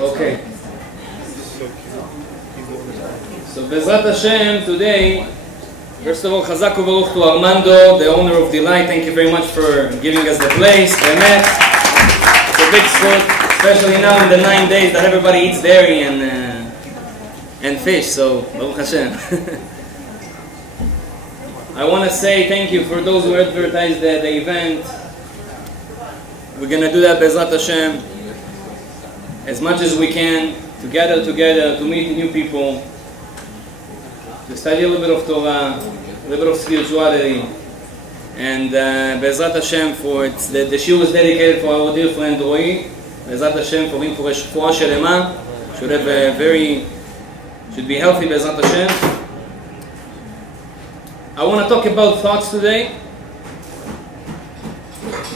Okay. So Bezrat Hashem, today, first of all, Chazak u'Baruch to Armando, the owner of Delight. Thank you very much for giving us the place. It's a big sport, especially now in the 9 days that everybody eats dairy and fish. So Baruch Hashem. I want to say thank you for those who advertised the event. We're going to do that Bezrat Hashem as much as we can, to gather together, to meet new people, to study a little bit of Torah, a little bit of spirituality, and Bezrat Hashem for it. The shiur is dedicated for our dear friend Roy. Bezrat Hashem for him, for Refuah Shelema, should be healthy Bezrat Hashem. I want to talk about thoughts today.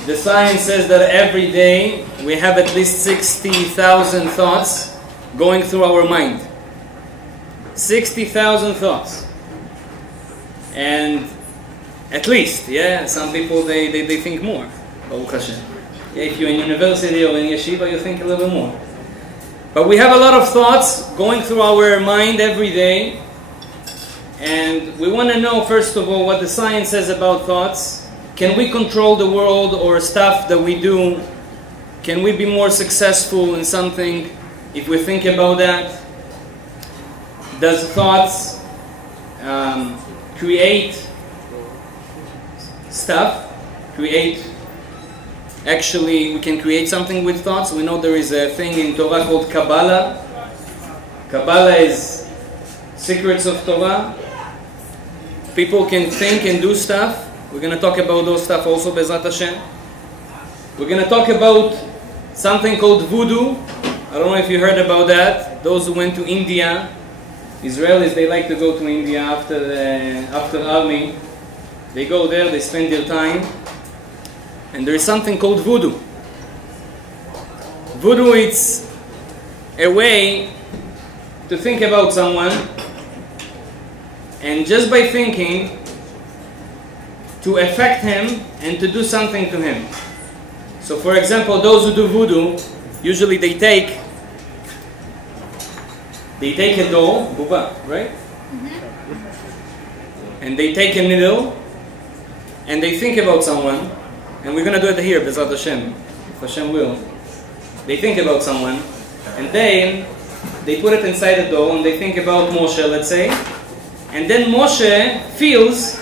The science says that every day we have at least 60,000 thoughts going through our mind. 60,000 thoughts. And at least, yeah, some people they think more. Baruch Hashem. Yeah, if you're in university or in yeshiva, you think a little bit more. But we have a lot of thoughts going through our mind every day. And we want to know, first of all, what the science says about thoughts. Can we control the world or stuff that we do? Can we be more successful in something if we think about that? Does thoughts create stuff? Actually, we can create something with thoughts. We know there is a thing in Torah called Kabbalah. Kabbalah is secrets of Torah. People can think and do stuff. We're going to talk about those stuff also, Bezrat Hashem. We're going to talk about something called voodoo. I don't know if you heard about that. Those who went to India, Israelis, they like to go to India after army. They go there, they spend their time. And there is something called voodoo. Voodoo, it's a way to think about someone, and just by thinking, to affect him and to do something to him. So for example, those who do voodoo, usually they take a doll, buba, right? And they take a needle and they think about someone, and we're going to do it here, Bezrat Hashem, if Hashem will. They think about someone, and then they put it inside the doll and they think about Moshe, let's say, and then Moshe feels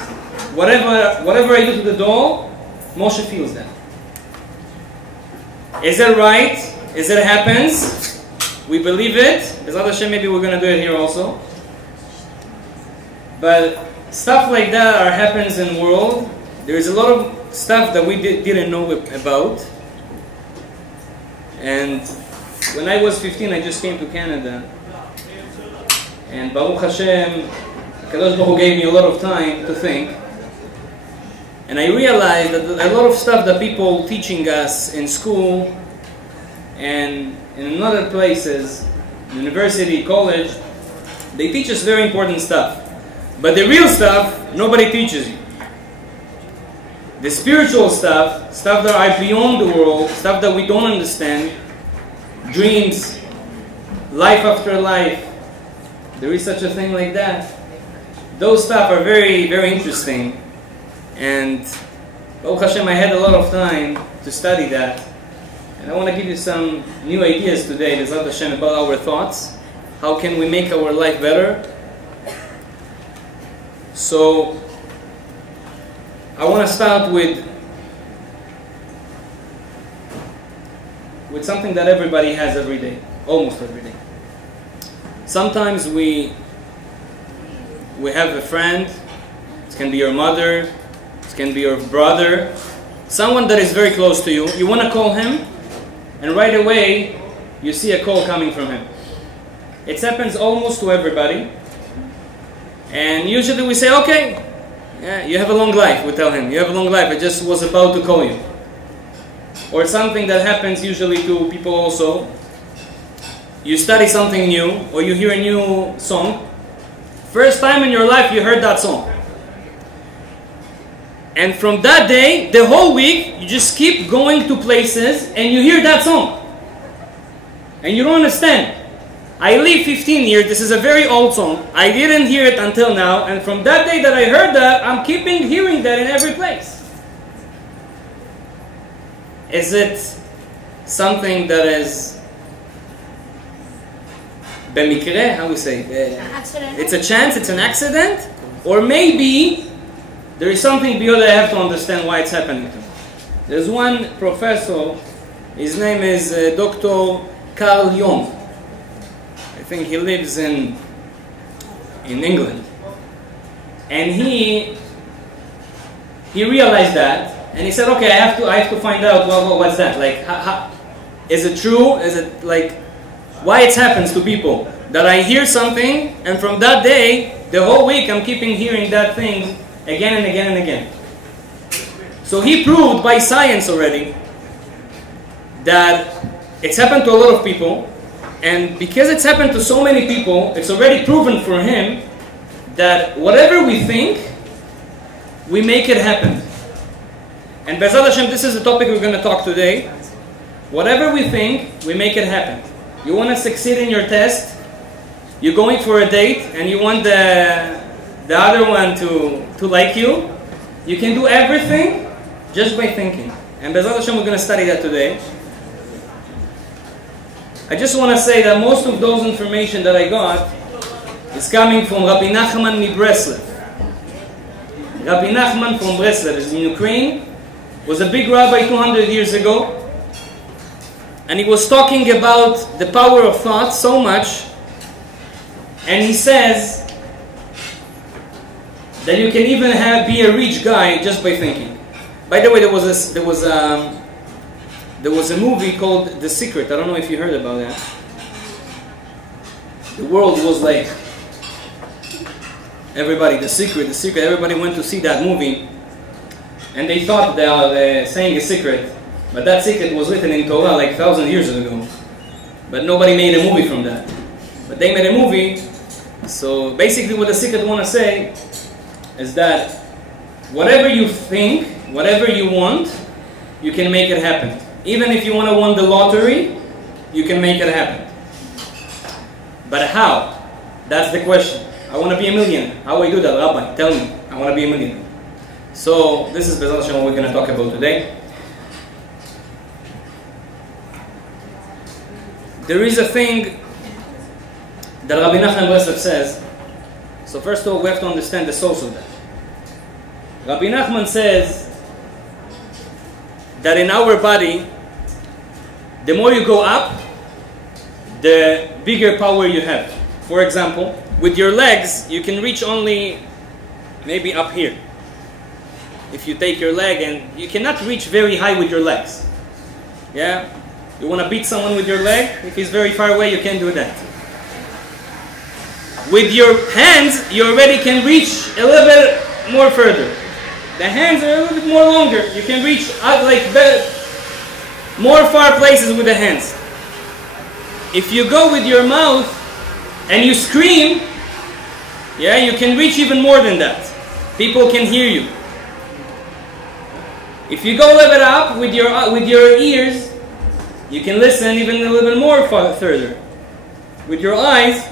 whatever I do to the doll, Moshe feels that. Is that right? Is it happens? We believe it. Bezrat Hashem, maybe we're going to do it here also. But stuff like that happens in the world. There is a lot of stuff that we didn't know about. And when I was 15, I just came to Canada. And Baruch Hashem, Kadosh Baruch Hu gave me a lot of time to think. And I realized that a lot of stuff that people teaching us in school and in other places, university, college, they teach us very important stuff. But the real stuff, nobody teaches you. The spiritual stuff, stuff that are beyond the world, stuff that we don't understand, dreams, life after life, there is such a thing like that. Those stuff are very, very interesting. And Baruch Hashem, I had a lot of time to study that. And I want to give you some new ideas today, Bezrat Hashem, about our thoughts. How can we make our life better? So, I want to start with something that everybody has every day, almost every day. Sometimes we have a friend. It can be your mother. It can be your brother, someone that is very close to you. You want to call him, and right away you see a call coming from him. It happens almost to everybody. And usually we say, okay, yeah, you have a long life, we tell him. You have a long life, I just was about to call you. Or something that happens usually to people also. You study something new, or you hear a new song. First time in your life you heard that song. And from that day, the whole week, you just keep going to places and you hear that song. And you don't understand. I live 15 years, this is a very old song. I didn't hear it until now, and from that day that I heard that, I'm keeping hearing that in every place. Is it something that is במקרה, how we say? It's a chance, it's an accident? Or maybe there is something beyond that I have to understand why it's happening to me. There's one professor, his name is Dr. Carl Jung. I think he lives in England. And he realized that, and he said, okay, I have to find out what's that? Like, how, is it true? Is it like, why it happens to people? That I hear something, and from that day, the whole week I'm keeping hearing that thing again and again and again. So he proved by science already that it's happened to a lot of people, and because it's happened to so many people, it's already proven for him that whatever we think, we make it happen. And Be'ezrat Hashem, this is the topic we're going to talk today. Whatever we think, we make it happen. You want to succeed in your test, you're going for a date, and you want the other one to like you, you can do everything just by thinking. And Be'ezrat Hashem, we're going to study that today. I just want to say that most of those information that I got is coming from Rabbi Nachman Breslev. Rabbi Nachman from Breslev is in Ukraine, was a big rabbi 200 years ago, and he was talking about the power of thought so much, and he says that you can even be a rich guy just by thinking. By the way, there was a movie called The Secret. I don't know if you heard about that. The world was like, everybody, The Secret, everybody went to see that movie. And they thought they are saying a secret. But that secret was written in Torah like 1,000 years ago. But nobody made a movie from that. But they made a movie. So basically what The Secret want to say is that whatever you think, whatever you want, you can make it happen. Even if you want to win the lottery, you can make it happen. But how? That's the question. I want to be a millionaire. How do I do that, Rabbi? Tell me. I want to be a millionaire. So this is Be'ezrat Hashem what we're going to talk about today. There is a thing that Rabbi Nachman Breslev says. So first of all, we have to understand the source of that. Rabbi Nachman says that in our body, the more you go up, the bigger power you have. For example, with your legs, you can reach only maybe up here. If you take your leg, and you cannot reach very high with your legs. Yeah? You want to beat someone with your leg? If he's very far away, you can't do that. With your hands, you already can reach a little bit more further. The hands are a little bit more longer. You can reach more far places with the hands. If you go with your mouth and you scream, yeah, you can reach even more than that. People can hear you. If you go a little bit up with your ears, you can listen even a little bit more further. With your eyes,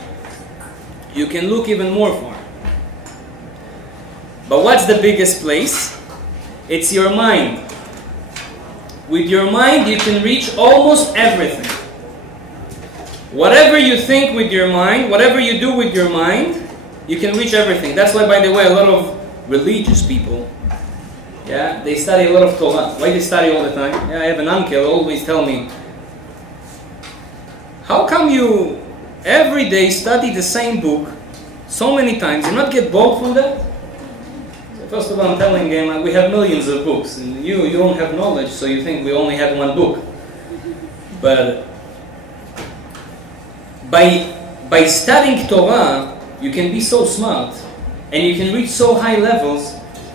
you can look even more far. But what's the biggest place? It's your mind. With your mind, you can reach almost everything. Whatever you think with your mind, whatever you do with your mind, you can reach everything. That's why, by the way, a lot of religious people, yeah, they study a lot of Torah. Why they study all the time? Yeah, I have an uncle who always tell me, how come you every day study the same book so many times? You not get bored from that? So first of all, I'm telling him, we have millions of books, and you don't have knowledge, so you think we only have one book. But by studying Torah, you can be so smart, and you can reach so high levels,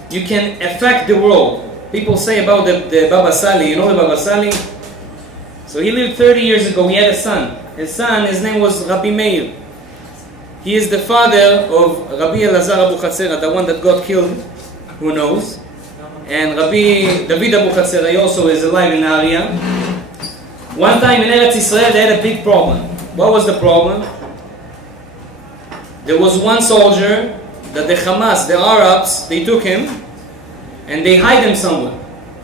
you can affect the world. People say about the Baba Sali, you know the Baba Sali? So he lived 30 years ago, he had a son. His name was Rabbi Meir. He is the father of Rabbi Elazar Abu Chatzera, the one that got killed, who knows? and Rabbi David Abu Chatzeri also is alive in Nahariya. One time in Eretz Israel they had a big problem. What was the problem? There was one soldier that the Hamas, the Arabs, they took him and they hide him somewhere.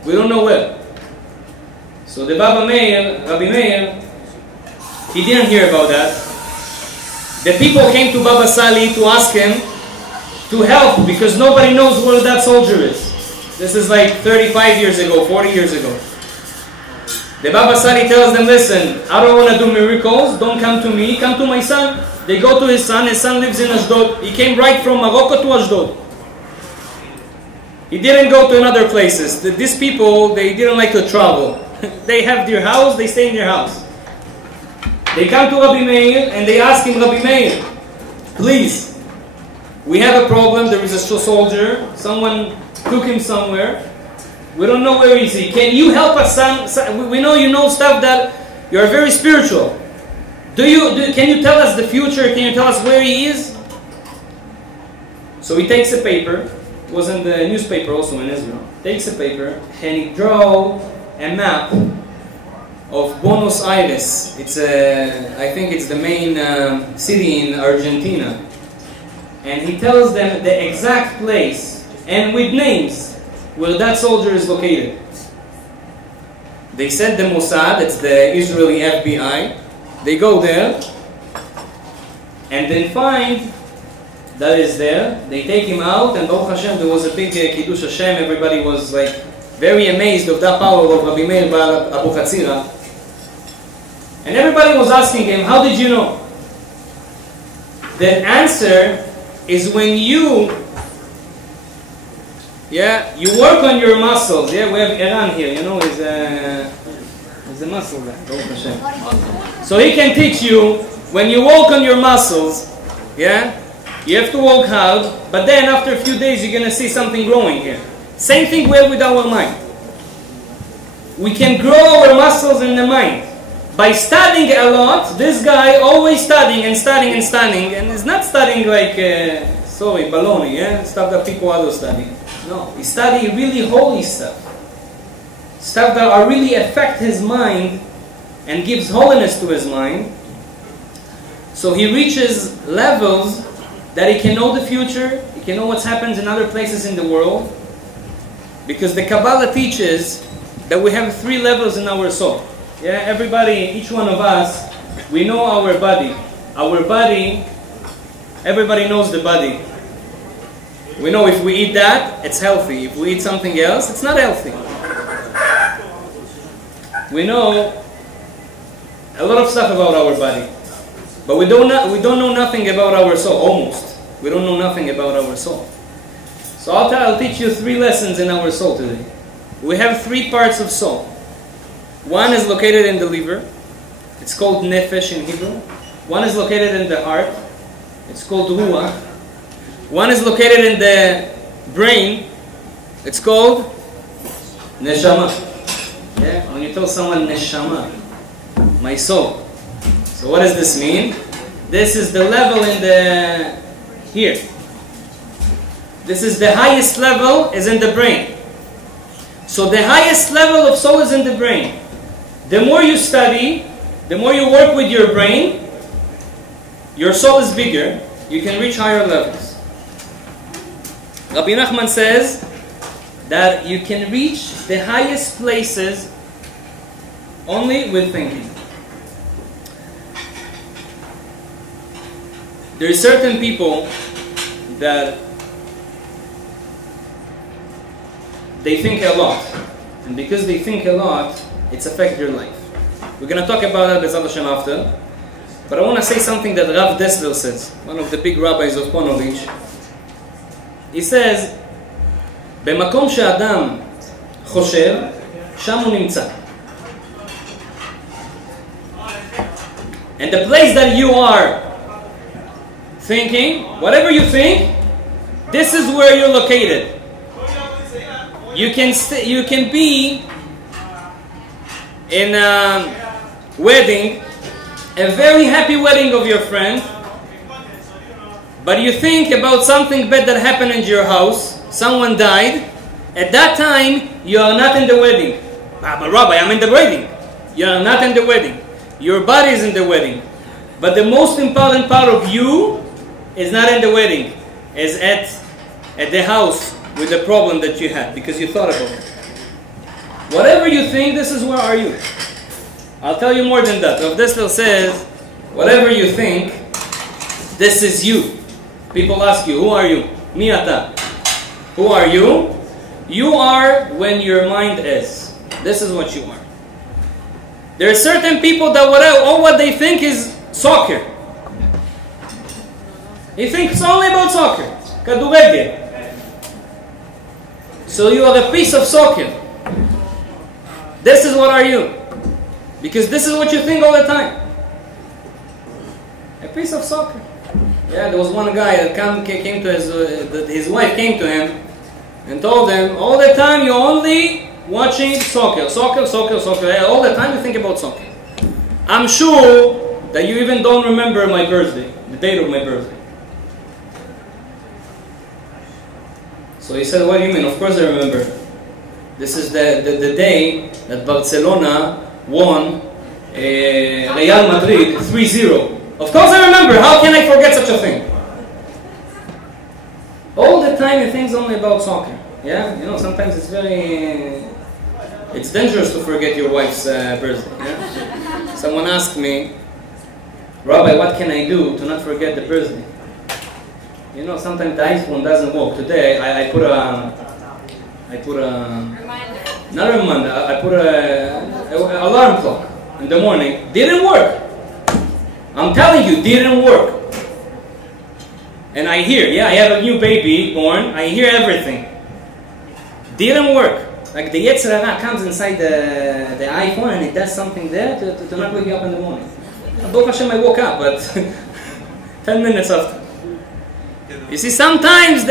We don't know where. So the Rabbi Meir, he didn't hear about that. The people came to Baba Sali to ask him to help because nobody knows where that soldier is. This is like 35 years ago, 40 years ago. The Baba Sali tells them, listen, I don't want to do miracles, don't come to me, come to my son. They go to his son lives in Ashdod. He came right from Morocco to Ashdod. He didn't go to other places. These people, they didn't like to travel. They have their house, they stay in their house. They come to Rabbi Meir and they ask him, Rabbi Meir, please, we have a problem, there is a soldier, someone took him somewhere. We don't know where he is. Can you help us? We know you know stuff that you are very spiritual. Can you tell us the future? Can you tell us where he is? So he takes a paper. It was in the newspaper also in Israel. Takes a paper and he draws a map of Buenos Aires. I think it's the main city in Argentina. And he tells them the exact place and with names where that soldier is located. They sent the Mossad, it's the Israeli FBI. They go there and then find that is there. They take him out and Baruch Hashem, there was a big Kiddush Hashem. Everybody was like very amazed of that power of Rabbi Meir Abu Chatzira. And everybody was asking him, how did you know? The answer is when you work on your muscles. Yeah, we have Iran here, you know, he's a muscle guy, Baruch Hashem. So he can teach you, when you work on your muscles, yeah, you have to work hard, but then after a few days you're going to see something growing here. Same thing we have with our mind. We can grow our muscles in the mind. By studying a lot, this guy always studying and studying and studying, and he's not studying like, baloney, yeah? Stuff that people others study. No, he's studying really holy stuff. Stuff that are really affect his mind and gives holiness to his mind. So he reaches levels that he can know the future, he can know what happens in other places in the world. Because the Kabbalah teaches that we have 3 levels in our soul. Yeah, everybody, each one of us, we know our body. Our body, everybody knows the body. We know if we eat that, it's healthy. If we eat something else, it's not healthy. We know a lot of stuff about our body. But we don't know nothing about our soul, almost. We don't know nothing about our soul. So I'll teach you 3 lessons in our soul today. We have 3 parts of soul. One is located in the liver. It's called nefesh in Hebrew. One is located in the heart. It's called ruach. One is located in the brain. It's called neshama. Yeah? When you tell someone neshama, my soul. So what does this mean? This is the level in the here. This is the highest level is in the brain. So the highest level of soul is in the brain. The more you study, the more you work with your brain, your soul is bigger, you can reach higher levels. Rabbi Nachman says that you can reach the highest places only with thinking. There are certain people that they think a lot, and because they think a lot, it's affected your life. We're going to talk about that B'ezrat Hashem after, but I want to say something that Rav Dessler says, one of the big rabbis of Ponovich. He says, במקום שאדם חושב, שם הוא נמצא. And the place that you are thinking, whatever you think, this is where you're located. You can be in a wedding, a very happy wedding of your friend, but you think about something bad that happened in your house, someone died, At that time, you are not in the wedding. But Rabbi, I'm in the wedding. You are not in the wedding. Your body is in the wedding. But the most important part of you is not in the wedding. Is at the house with the problem that you had because you thought about it. Whatever you think, this is where are you. I'll tell you more than that. Rav Dessler says, whatever you think, this is you. People ask you, who are you? Mi ata. Who are you? You are when your mind is. This is what you are. There are certain people that all what they think is soccer. He thinks only about soccer. Kaduregel. So you are a piece of soccer. This is what are you. Because this is what you think all the time. A piece of soccer. Yeah, there was one guy that came to his wife came to him and told him, all the time you're only watching soccer. Soccer, soccer, soccer. All the time you think about soccer. I'm sure that you even don't remember my birthday, the date of my birthday. So he said, what do you mean? Of course I remember. This is the day that Barcelona won Real Madrid 3-0. Of course I remember. How can I forget such a thing? All the time he thinks only about soccer. Yeah? You know, sometimes it's dangerous to forget your wife's birthday. Yeah? Someone asked me, Rabbi, what can I do to not forget the birthday? You know, sometimes the iPhone doesn't work. Today, I put a Reminder. not a reminder. I put a alarm clock in the morning. Didn't work. I'm telling you, didn't work. And I hear, yeah, I have a new baby born. I hear everything. Didn't work. Like the Yetzirah comes inside the iPhone and it does something there to not wake you up in the morning. Baruch Hashem, I woke up, but 10 minutes after. You see, sometimes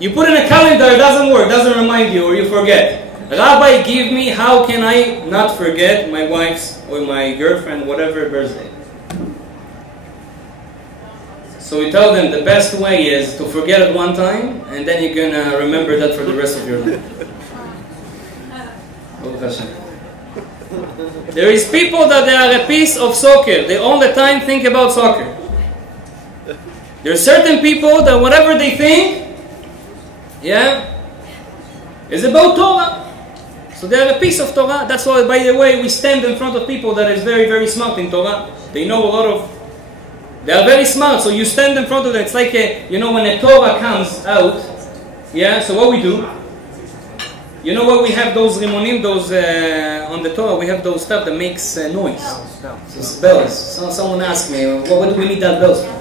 you put in a calendar, it doesn't work, doesn't remind you, or you forget. Rabbi, give me, how can I not forget my wife's or my girlfriend, whatever birthday? So we tell them the best way is to forget it one time, and then you're gonna remember that for the rest of your life. There is people that they are a piece of soccer. They all the time think about soccer. There are certain people that whatever they think, yeah, is about Torah. So they are a piece of Torah. That's why, by the way, we stand in front of people that is very, very smart in Torah. They know a lot of, they are very smart. So you stand in front of them. It's like, you know, when a Torah comes out, yeah, so what we do, you know what we have those rimonim, those, on the Torah, we have those stuff that makes noise. So bells. So someone asked me, well, what do we need that bells for?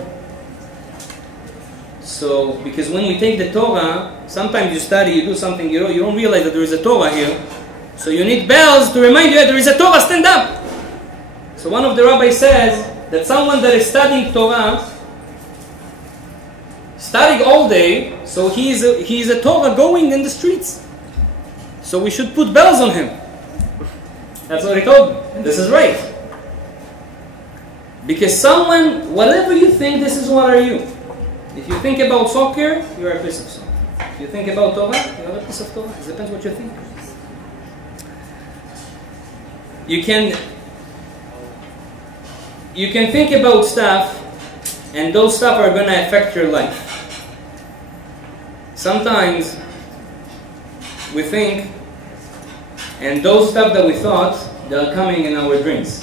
So, because when we take the Torah, sometimes you study, you do something, you don't realize that there is a Torah here. So you need bells to remind you that there is a Torah, stand up. So one of the rabbis says that someone that is studying Torah, studying all day, so he is a Torah going in the streets. So we should put bells on him. That's what he told me. This is right. Because someone, whatever you think, this is what are you. If you think about soccer, you are a piece of soccer. If you think about Torah, you are a piece of Torah. It depends what you think. You can think about stuff, and those stuff are going to affect your life. Sometimes we think, and those stuff that we thought, they are coming in our dreams.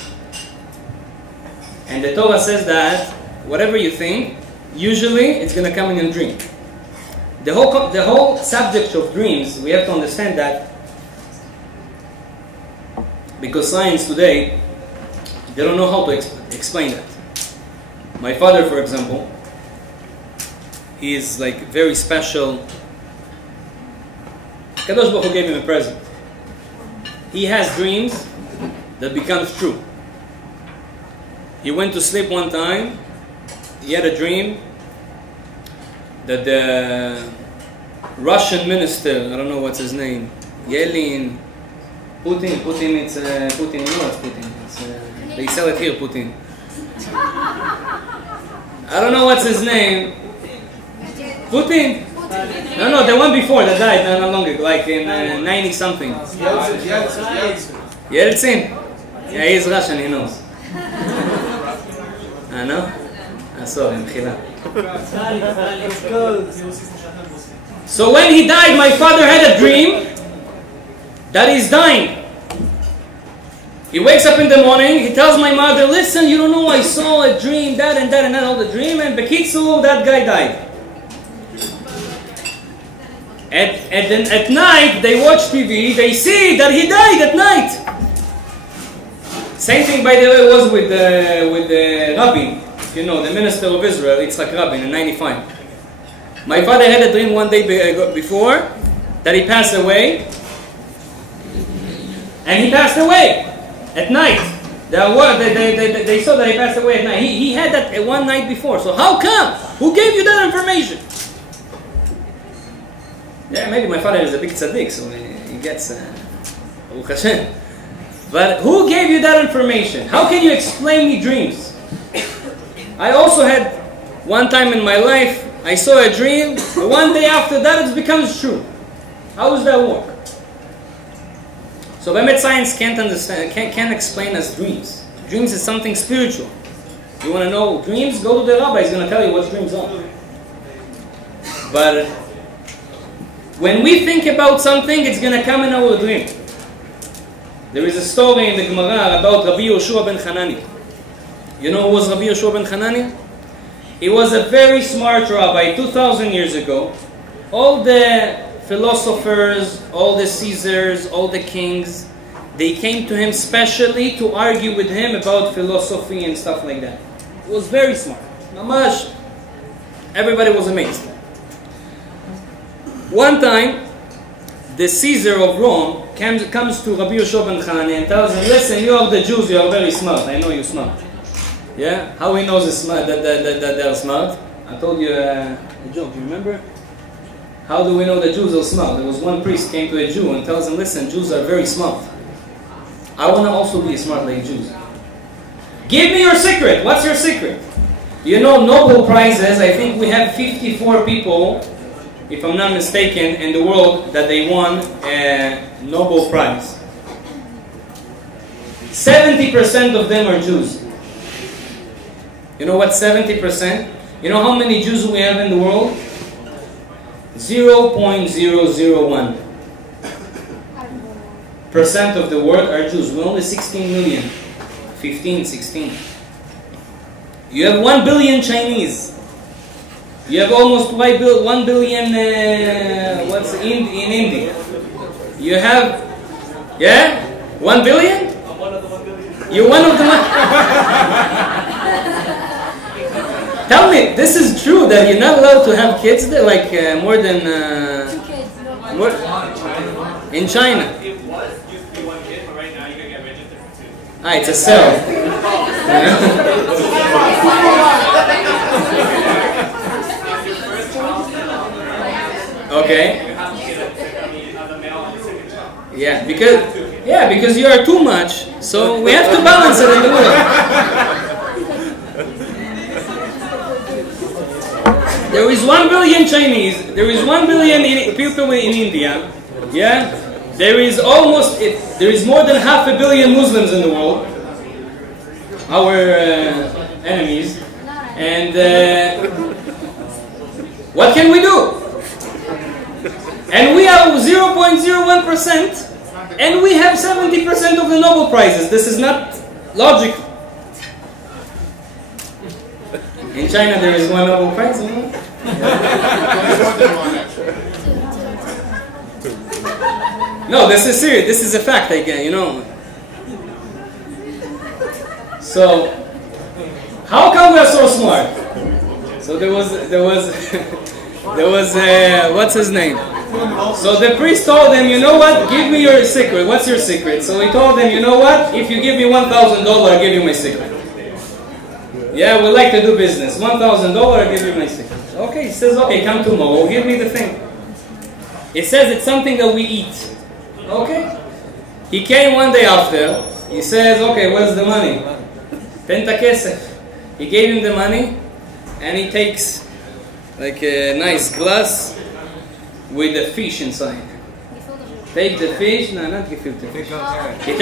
And the Torah says that whatever you think, usually it's going to come in a dream. The whole subject of dreams, we have to understand that because science today, they don't know how to explain that. My father, for example, he is like very special. Kadosh Baruch Hu gave him a present. He has dreams that becomes true. He went to sleep one time. He had a dream that the Russian minister, I don't know what's his name, Putin, it's Putin, you know it's Putin. They sell it here, Putin. I don't know what's his name. Putin. No, the one before that died not long ago, like in 90 something. Yeltsin. Yeah, he's Russian, he knows. I know. Sorry, מחילה. So when he died, my father had a dream that he's dying. He wakes up in the morning, he tells my mother, listen, you don't know, I saw a dream, that and that and that, all the dream, and Bekitsu, that guy died. At night, they watch TV, they see that he died at night. Same thing, by the way, was with Rabin, you know, the minister of Israel, Yitzhak Rabin, in 95. My father had a dream one day before that he passed away, and he passed away at night. They saw that he passed away at night. He had that one night before. So how come? Who gave you that information? Yeah, maybe my father is a big tzaddik, so he gets Baruch Hashem. But who gave you that information? How can you explain me dreams? I also had one time in my life, I saw a dream, but one day after that it becomes true. How does that work? So Bemet science can't explain us dreams. Dreams is something spiritual. You want to know dreams? Go to the rabbi, he's going to tell you what dreams are. But when we think about something, it's going to come in our dream. There is a story in the Gemara about Rabbi Yoshua ben Hanani. You know who was Rabbi Yoshua ben Hanani? He was a very smart rabbi 2,000 years ago. All the philosophers, all the Caesars, all the kings, they came to him specially to argue with him about philosophy and stuff like that. He was very smart. Mamash, everybody was amazed. One time, the Caesar of Rome comes to Rabbi Yoshua ben Hanani and tells him, listen, you are the Jews, you are very smart. I know you're smart. Yeah? How he knows that they're smart? I told you a joke, you remember? How do we know that Jews are smart? There was one priest came to a Jew and tells him, listen, Jews are very smart. I want to also be smart like Jews. Give me your secret. What's your secret? You know, Nobel Prizes, I think we have 54 people, if I'm not mistaken, in the world that they won a Nobel Prize. 70% of them are Jews. You know what 70%? You know how many Jews we have in the world? 0.001% of the world are Jews. We're only 16 million. 15, 16. You have 1 billion Chinese. You have almost 1 billion in India. You have, yeah? 1 billion? I'm one of the 1 billion. You're one of the 1 Tell me, this is true that you're not allowed to have kids there, like more than... 2 kids. More, in China. It was used to be 1 kid, but right now you're going to get registered for 2. Ah, it's a cell. Okay. You have to get a male and a second child. Yeah, because you are too much, so we have to balance it in the world. There is 1 billion Chinese, there is 1 billion people in India, yeah? There is more than 500 million Muslims in the world, our enemies, and what can we do? And we are 0.01%, and we have 70% of the Nobel Prizes. This is not logical. In China, there is 1 Nobel Prize. No, this is serious. This is a fact. You know. So, how come we are so smart? So there was what's his name? So the priest told him, you know what? Give me your secret. What's your secret? So he told him, you know what? If you give me $1,000, I'll give you my secret. Yeah, we like to do business. $1,000, I'll give you my secret. Okay, he says, okay, come tomorrow, give me the thing. It says it's something that we eat. Okay. He came one day after. He says, okay, where's the money? Tenta kesef. He gave him the money, and he takes like a nice glass, with a fish inside. Take the fish, no, not gefilte fish. He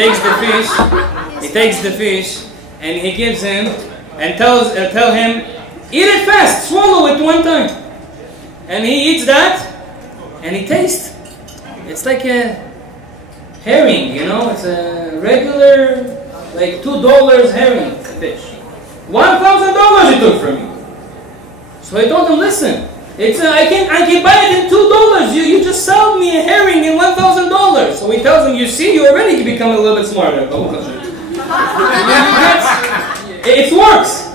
takes the fish, and he gives him, and tell him, eat it fast, swallow it one time. And he eats that, and he tastes. It's like a herring, you know, it's a regular, like $2 herring fish. $1,000 he took from me. So I told him, listen, I can buy it in $2. You just sold me a herring in $1,000. So he tells him, you see, you already become a little bit smarter. It works.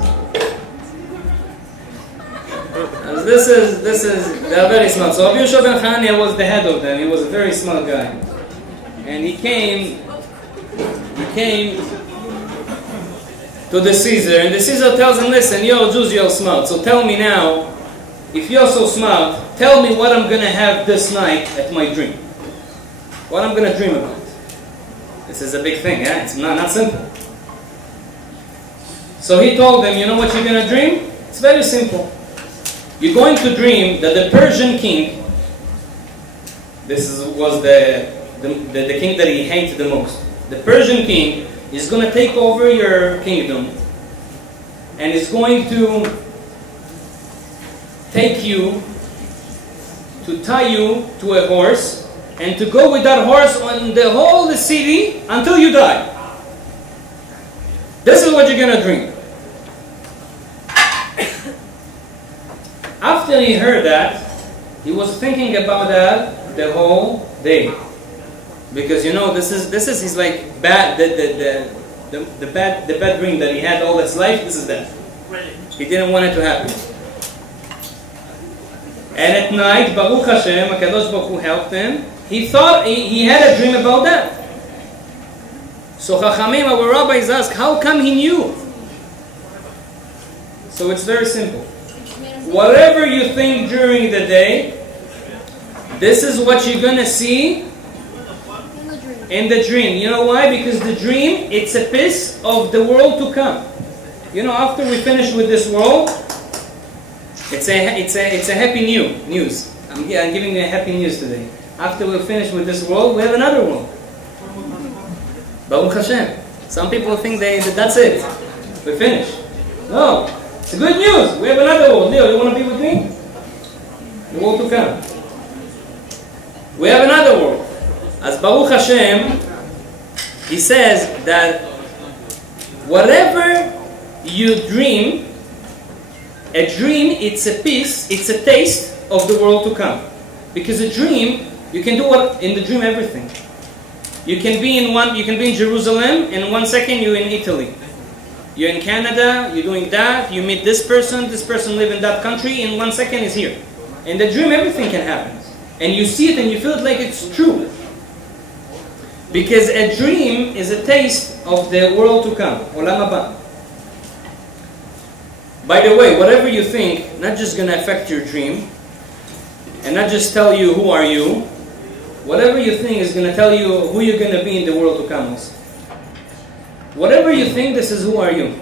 This is they're very smart. So Rabbi Yosef ben Hanania was the head of them. He was a very smart guy, and he came to the Caesar, and the Caesar tells him, listen, you're Jews, you're smart. So tell me now, if you're so smart, tell me what I'm gonna have this night at my dream. What I'm gonna dream about. This is a big thing, yeah? It's not simple. So he told them, you know what you're gonna dream? It's very simple. You're going to dream that the Persian king, was the king that he hated the most. The Persian king is going to take over your kingdom and is going to take you, to tie you to a horse and to go with that horse on the whole city until you die. This is what you're going to dream. After he heard that, he was thinking about that the whole day, because you know this is his like bad the bad dream that he had all his life. This is that he didn't want it to happen. And at night, Baruch Hashem, HaKadosh Baruch Hu helped him. He thought he had a dream about that. So Chachamim, our rabbis, asked, how come he knew? So it's very simple. Whatever you think during the day, this is what you're going to see in the dream. You know why? Because the dream, it's a piece of the world to come. You know, after we finish with this world, it's a happy news. I'm giving you a happy news today. After we finish with this world, we have another world. Baruch Hashem. Some people think that's it. We finished. No. It's good news. We have another world. Leo, you want to be with me? The world to come. We have another world. As Baruch Hashem, he says that whatever you dream, a dream, it's a piece, it's a taste of the world to come. Because a dream, you can do in the dream everything. You can be in Jerusalem, and 1 second you're in Italy. You're in Canada, you're doing that, you meet this person lives in that country, in 1 second is here. In the dream, everything can happen. And you see it and you feel it like it's true. Because a dream is a taste of the world to come, Olam Haba. By the way, whatever you think, not just going to affect your dream, and not just tell you who are you, whatever you think is going to tell you who you're going to be in the world to come also. Whatever you think, this is who are you.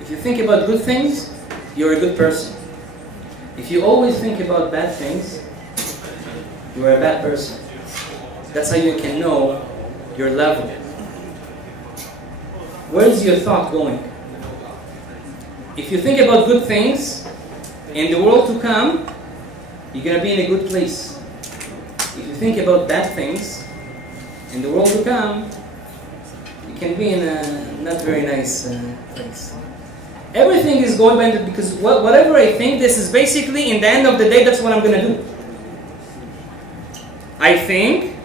If you think about good things, you're a good person. If you always think about bad things, you're a bad person. That's how you can know your level. Where's your thought going? If you think about good things, in the world to come, you're going to be in a good place. If you think about bad things, in the world to come, you can be in a not very nice place. Everything is going by because whatever I think, this is basically, in the end of the day, that's what I'm going to do. I think,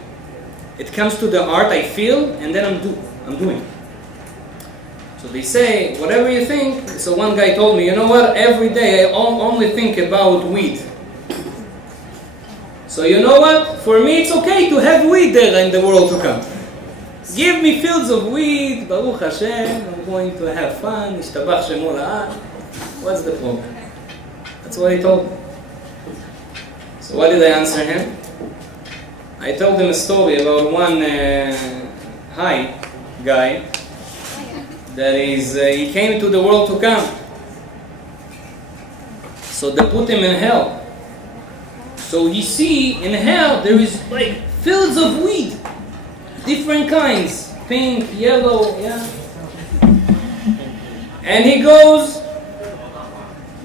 it comes to the heart, I feel, and then I'm doing. So they say, whatever you think. So one guy told me, you know what, every day I only think about weed. So you know what, for me it's okay to have weed there in the world to come. Give me fields of weed, Baruch Hashem, I'm going to have fun, Ishtabach Shemo La'ad. What's the problem? That's what he told me. So what did I answer him? I told him a story about one high guy that he came to the world to come. So they put him in hell. So you see, in hell, there is like fields of weed. Different kinds. Pink, yellow, yeah. And he goes,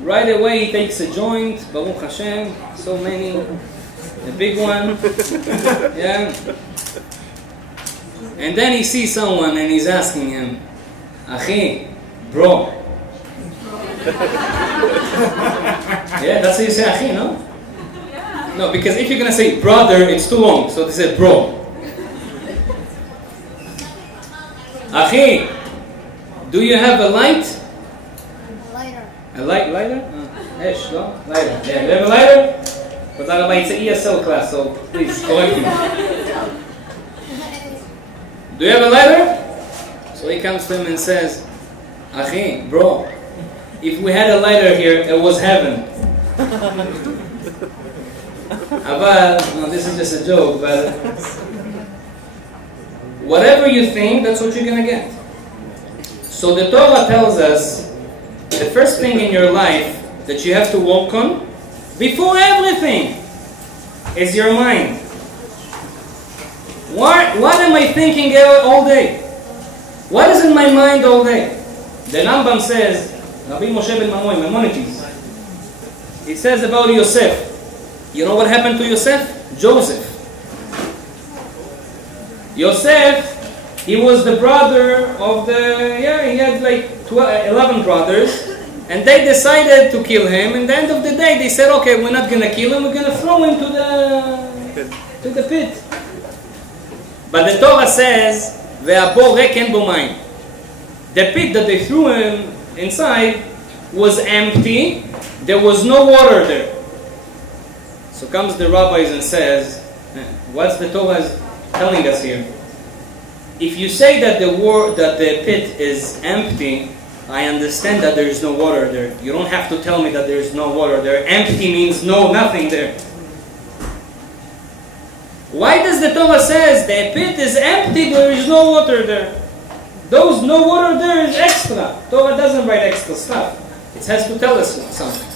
right away he takes a joint, Baruch Hashem, so many, a big one, yeah. And then he sees someone and he's asking him, Achi, bro. Yeah, that's how you say Achi, no? No, because if you're going to say brother, it's too long, so they say bro. Achi, do you have a light? Lighter. A lighter? Esh, no? Lighter. Yeah, you have a lighter? Because it's an ESL class, so please correct me. Do you have a lighter? So he comes to him and says, Achi, bro, if we had a lighter here, it was heaven. But, no, this is just a joke, but whatever you think, that's what you're going to get. So the Torah tells us the first thing in your life that you have to work on before everything is your mind. What am I thinking all day? What is in my mind all day? The Rambam says, Rabbi Moshe ben Maimonides, he says about Yosef. You know what happened to Yosef? Joseph. Yosef, he was the brother of he had like 11 brothers, and they decided to kill him, and at the end of the day they said, okay, we're not going to kill him, we're going to throw him to the pit. But the Torah says, "Ve'abor reken bo mayim." The pit that they threw him inside was empty, there was no water there. So comes the rabbis and says, what's the Torah telling us here? If you say that the pit is empty, I understand that there is no water there. You don't have to tell me that there is no water there. Empty means nothing there. Why does the Torah says the pit is empty, there is no water there? Those no water there is extra. Torah doesn't write extra stuff. It has to tell us something.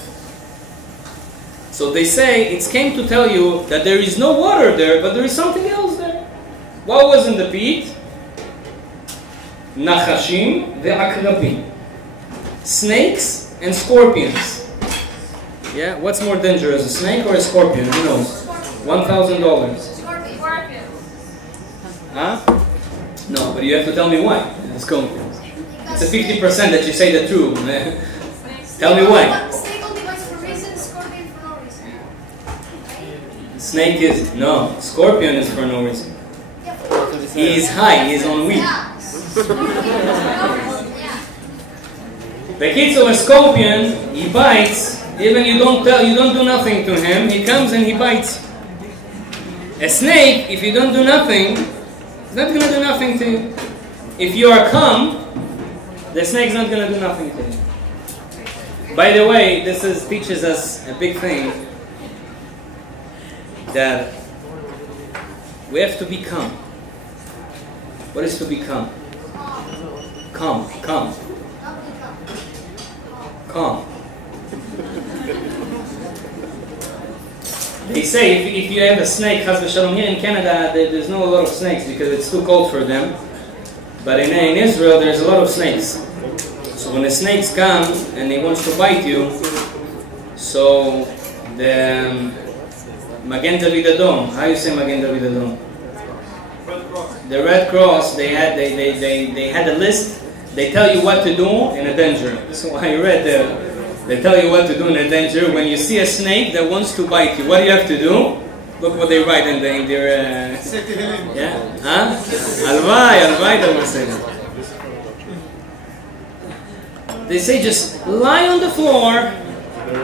So they say it came to tell you that there is no water there, but there is something else there. What was in the pit? Nachashim ve'akrabim. Snakes and scorpions. Yeah, what's more dangerous, a snake or a scorpion? Who knows? $1,000. Huh? No, but you have to tell me why. It's a 50% that you say the truth. Tell me why. Snake only bites for reason, scorpion for no reason. Snake is, no, scorpion is for no reason. He is high, he is on weed. The kids of a scorpion, he bites, even you don't do nothing to him, he comes and he bites. A snake, if you don't do nothing, it's not going to do nothing to you. If you are calm, the snake's not going to do nothing to you. By the way, this teaches us a big thing, that we have to be calm. What is to be calm? Calm. They say if you have a snake, Chas v'Shalom, here in Canada there's not a lot of snakes because it's too cold for them. But in Israel there's a lot of snakes. So when the snakes come and he wants to bite you, so the Magen David Adom, how you say Magen David Adom? The Red Cross, they had a list. They tell you what to do in a danger. So I read they tell you what to do in a danger. When you see a snake that wants to bite you, what do you have to do? Look what they write in their yeah, huh? Alvai, they will say. They say just lie on the floor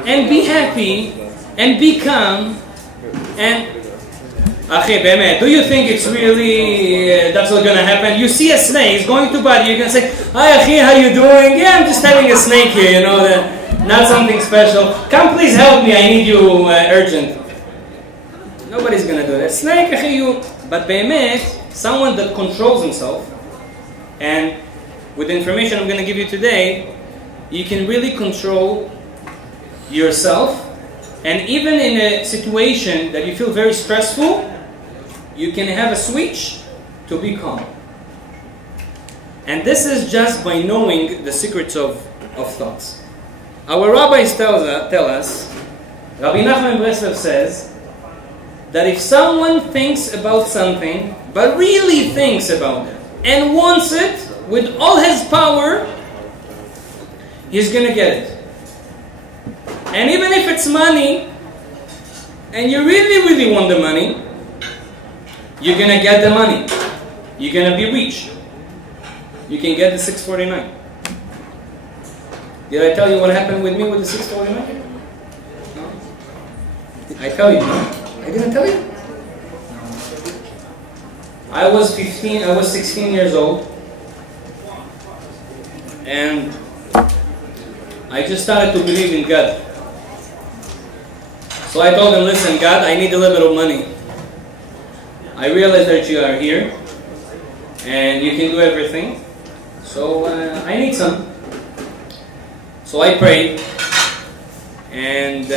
and be happy and be calm and do you think it's really that's what's going to happen? You see a snake, it's going to bite you, you're going to say, hi Achi, how you doing? Yeah, I'm just having a snake here, you know, not something special. Come please help me, I need you urgent. Nobody's going to do that. Snake, Achi, you. But be'emet, someone that controls himself, and with the information I'm going to give you today, you can really control yourself And even in a situation that you feel very stressful, you can have a switch to be calm. And this is just by knowing the secrets of thoughts. Our rabbis tell us, Rabbi Nachman Breslev says, that if someone thinks about something, but really thinks about it, and wants it with all his power, he's going to get it. And even if it's money, and you really, really want the money, you're going to get the money. You're going to be rich. You can get the 649. Did I tell you what happened with me with the 649? No? I tell you, no? I didn't tell you? I was 16 years old, and I just started to believe in God. So I told him, listen, God, I need a little bit of money. I realize that you are here, and you can do everything, so I need some. So I prayed, and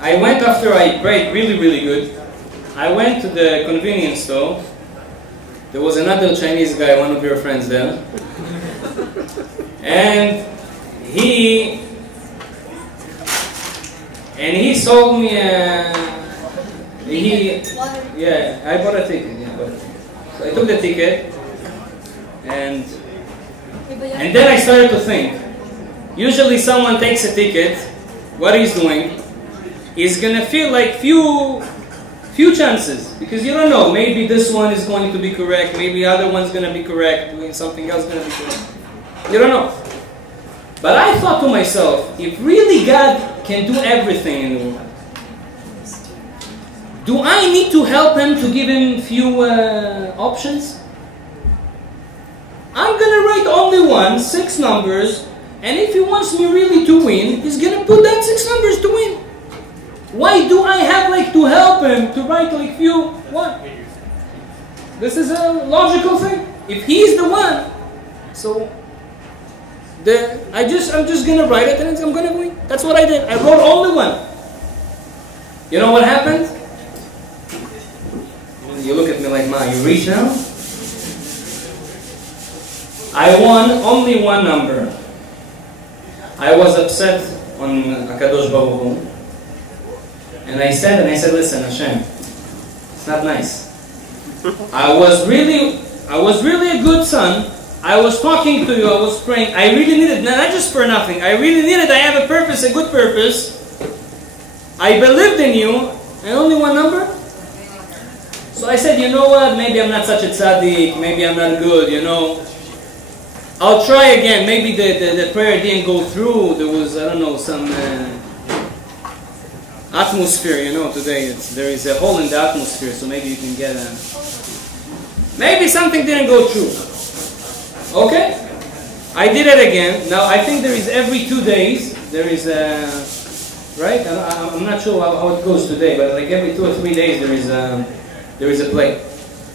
I went after I prayed really, really good. I went to the convenience store. There was another Chinese guy, one of your friends there. And he sold me I bought a ticket. So I took the ticket, and then I started to think. Usually someone takes a ticket, what he's doing, he's gonna feel like few chances, because you don't know, maybe this one is going to be correct, maybe the other one's going to be correct, something else is going to be correct. You don't know. But I thought to myself, if really God can do everything in the world, do I need to help him to give him few options? I'm going to write only 6 numbers, and if he wants me really to win, he's going to put that 6 numbers to win. Why do I have to help him to write few? What? This is a logical thing. If he's the one, so I'm just gonna write it and I'm gonna win. That's what I did. I wrote only 1. You know what happened? You look at me like, Ma, you reach now? I won only 1 number. I was upset on Akadosh Baruch Hu. And I said, listen, Hashem, it's not nice. I was really a good son. I was talking to you, I was praying. I really needed, not just for nothing. I really needed, I have a purpose, a good purpose. I believed in you, and only 1 number. So I said, you know what, maybe I'm not such a tzaddik, maybe I'm not good, I'll try again. Maybe the prayer didn't go through. There was, I don't know, some atmosphere, today there is a hole in the atmosphere, so maybe you can get maybe something didn't go through. Okay? I did it again. Now I think there is every 2 days, there is a, right? I'm not sure how it goes today, but every 2 or 3 days there is a play.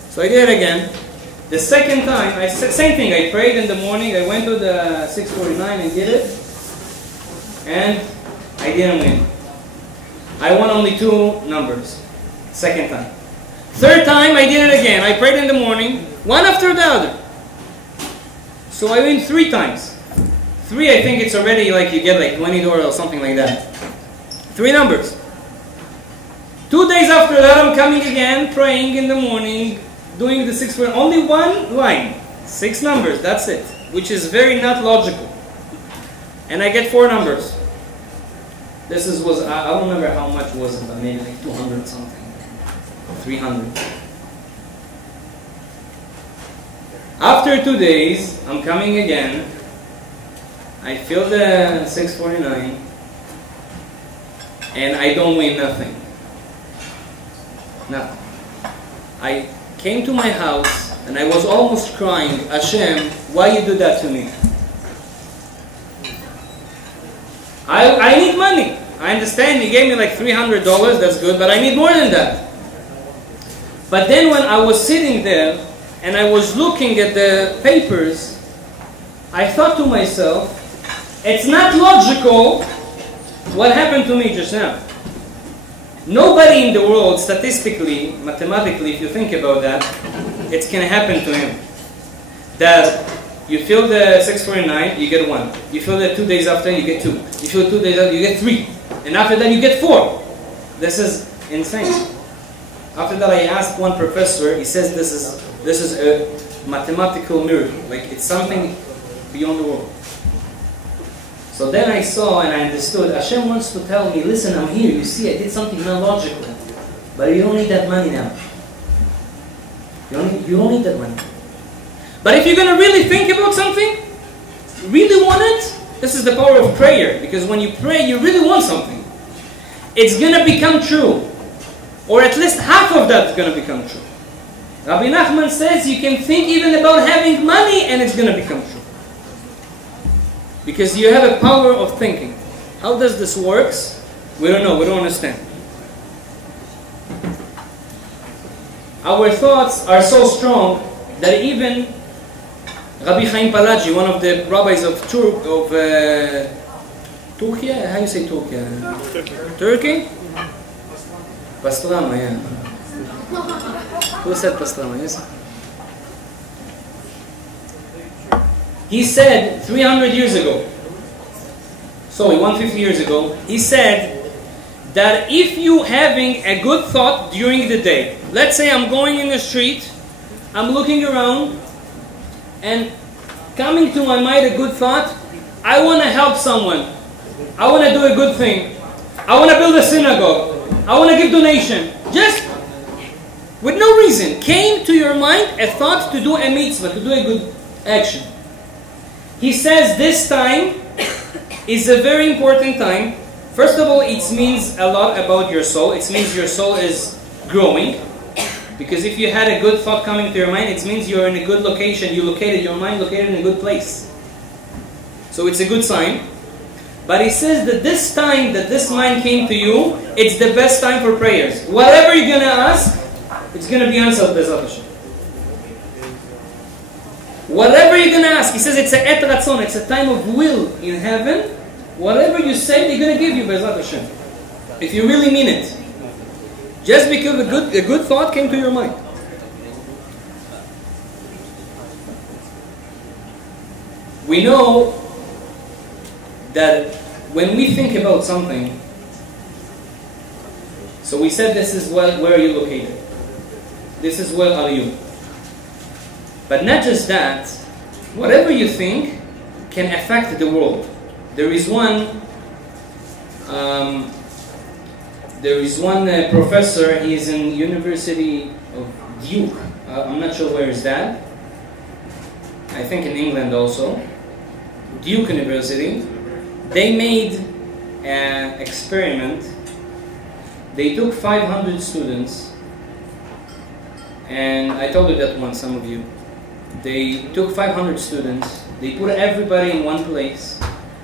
So I did it again. The second time, same thing, I prayed in the morning, I went to the 649 and did it, and I didn't win. I won only 2 numbers. Second time. Third time, I did it again. I prayed in the morning, one after the other. So I win 3 times. 3, I think it's already you get $20 or something like that. 3 numbers. 2 days after that, I'm coming again, praying in the morning, doing the 6, only 1 line. 6 numbers, that's it. Which is very not logical. And I get 4 numbers. This was, I don't remember how much was it, but maybe 200 something, 300. After 2 days, I'm coming again. I feel the 649, and I don't win nothing. Nothing. I came to my house, and I was almost crying, Hashem, why you do that to me? I need money. I understand you gave me $300, that's good, but I need more than that. But then when I was sitting there and I was looking at the papers, I thought to myself, it's not logical what happened to me just now. Nobody in the world, statistically, mathematically, if you think about that, it can happen to him. That you feel the 649, you get 1. You feel that 2 days after, you get 2. You feel 2 days after, you get 3. And after that, you get 4. This is insane. After that, I asked one professor, he says this is a mathematical miracle. Like, it's something beyond the world. So then I saw and I understood, Hashem wants to tell me, listen, I'm here, you see, I did something non-logical. But you don't need that money now. You don't need that money. But if you're going to really think about something, really want it, this is the power of prayer. Because when you pray, you really want something. It's going to become true. Or at least half of that is going to become true. Rabbi Nachman says you can think even about having money and it's going to become true. Because you have a power of thinking. How does this work? We don't know, we don't understand. Our thoughts are so strong that even Rabbi Chaim Palaji, one of the rabbis of Turkey, how do you say Turkey? Turkey? Pastrama, yeah. Who said Pastrama? Yes. He said 300 years ago, 150 years ago, he said that if you having a good thought during the day, let's say I'm going in the street, I'm looking around, and coming to my mind a good thought, I want to help someone, I want to do a good thing, I want to build a synagogue, I want to give donation, just with no reason, came to your mind a thought to do a mitzvah, to do a good action. He says this time is a very important time. First of all, it means a lot about your soul. It means your soul is growing. Because if you had a good thought coming to your mind, it means you're in a good location. You located your mind located in a good place. So it's a good sign. But he says that this time that this mind came to you, it's the best time for prayers. Whatever you're going to ask, it's going to be answered, B'ezrat Hashem. Whatever you're going to ask, he says it's a et ratzon, it's a time of will in heaven. Whatever you say, they're going to give you, B'ezrat Hashem. If you really mean it. Just because a good thought came to your mind. We know that when we think about something, so we said this is where are you located? This is where are you? But not just that, whatever you think can affect the world. There is one professor, he's in University of Duke. I'm not sure where is that. I think in England also. Duke University. They made an experiment. They took 500 students, and I told you that once, some of you. They took 500 students, they put everybody in one place,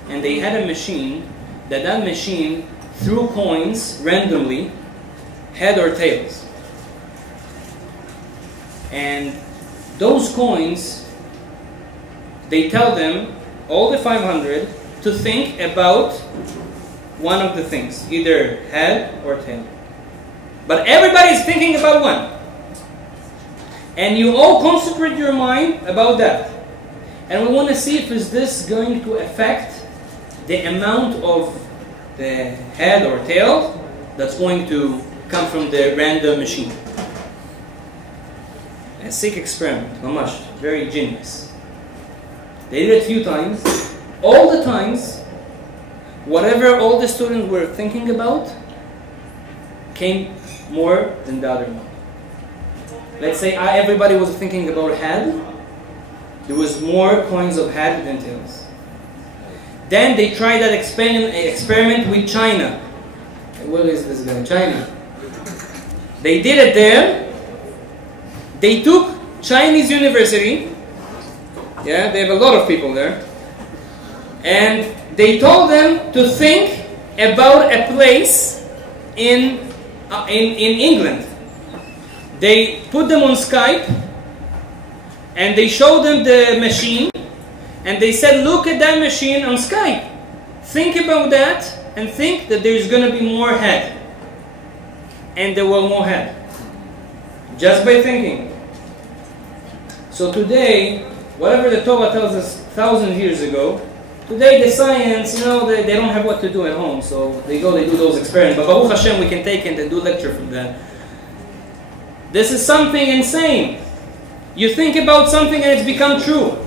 and they had a machine, that machine threw coins randomly, head or tails. And those coins, they tell them, all the 500, to think about one of the things, either head or tail. But everybody is thinking about one. And you all concentrate your mind about that. And we want to see if is this going to affect the amount of the head or tail that's going to come from the random machine. A sick experiment, mamash, very genius. They did it a few times. All the times, whatever all the students were thinking about came more than the other one. Let's say everybody was thinking about head. There was more coins of head than tails. Then they tried that experiment with China. Where is this guy? China. They did it there. They took Chinese university. Yeah, they have a lot of people there. And they told them to think about a place in England. They put them on Skype and they showed them the machine and they said, look at that machine on Skype. Think about that and think that there's going to be more head. And there were more head. Just by thinking. So today, whatever the Torah tells us 1,000 years ago, today the science, they don't have what to do at home. So they do those experiments. But Baruch Hashem, we can take it and do lecture from that. This is something insane. You think about something and it's become true.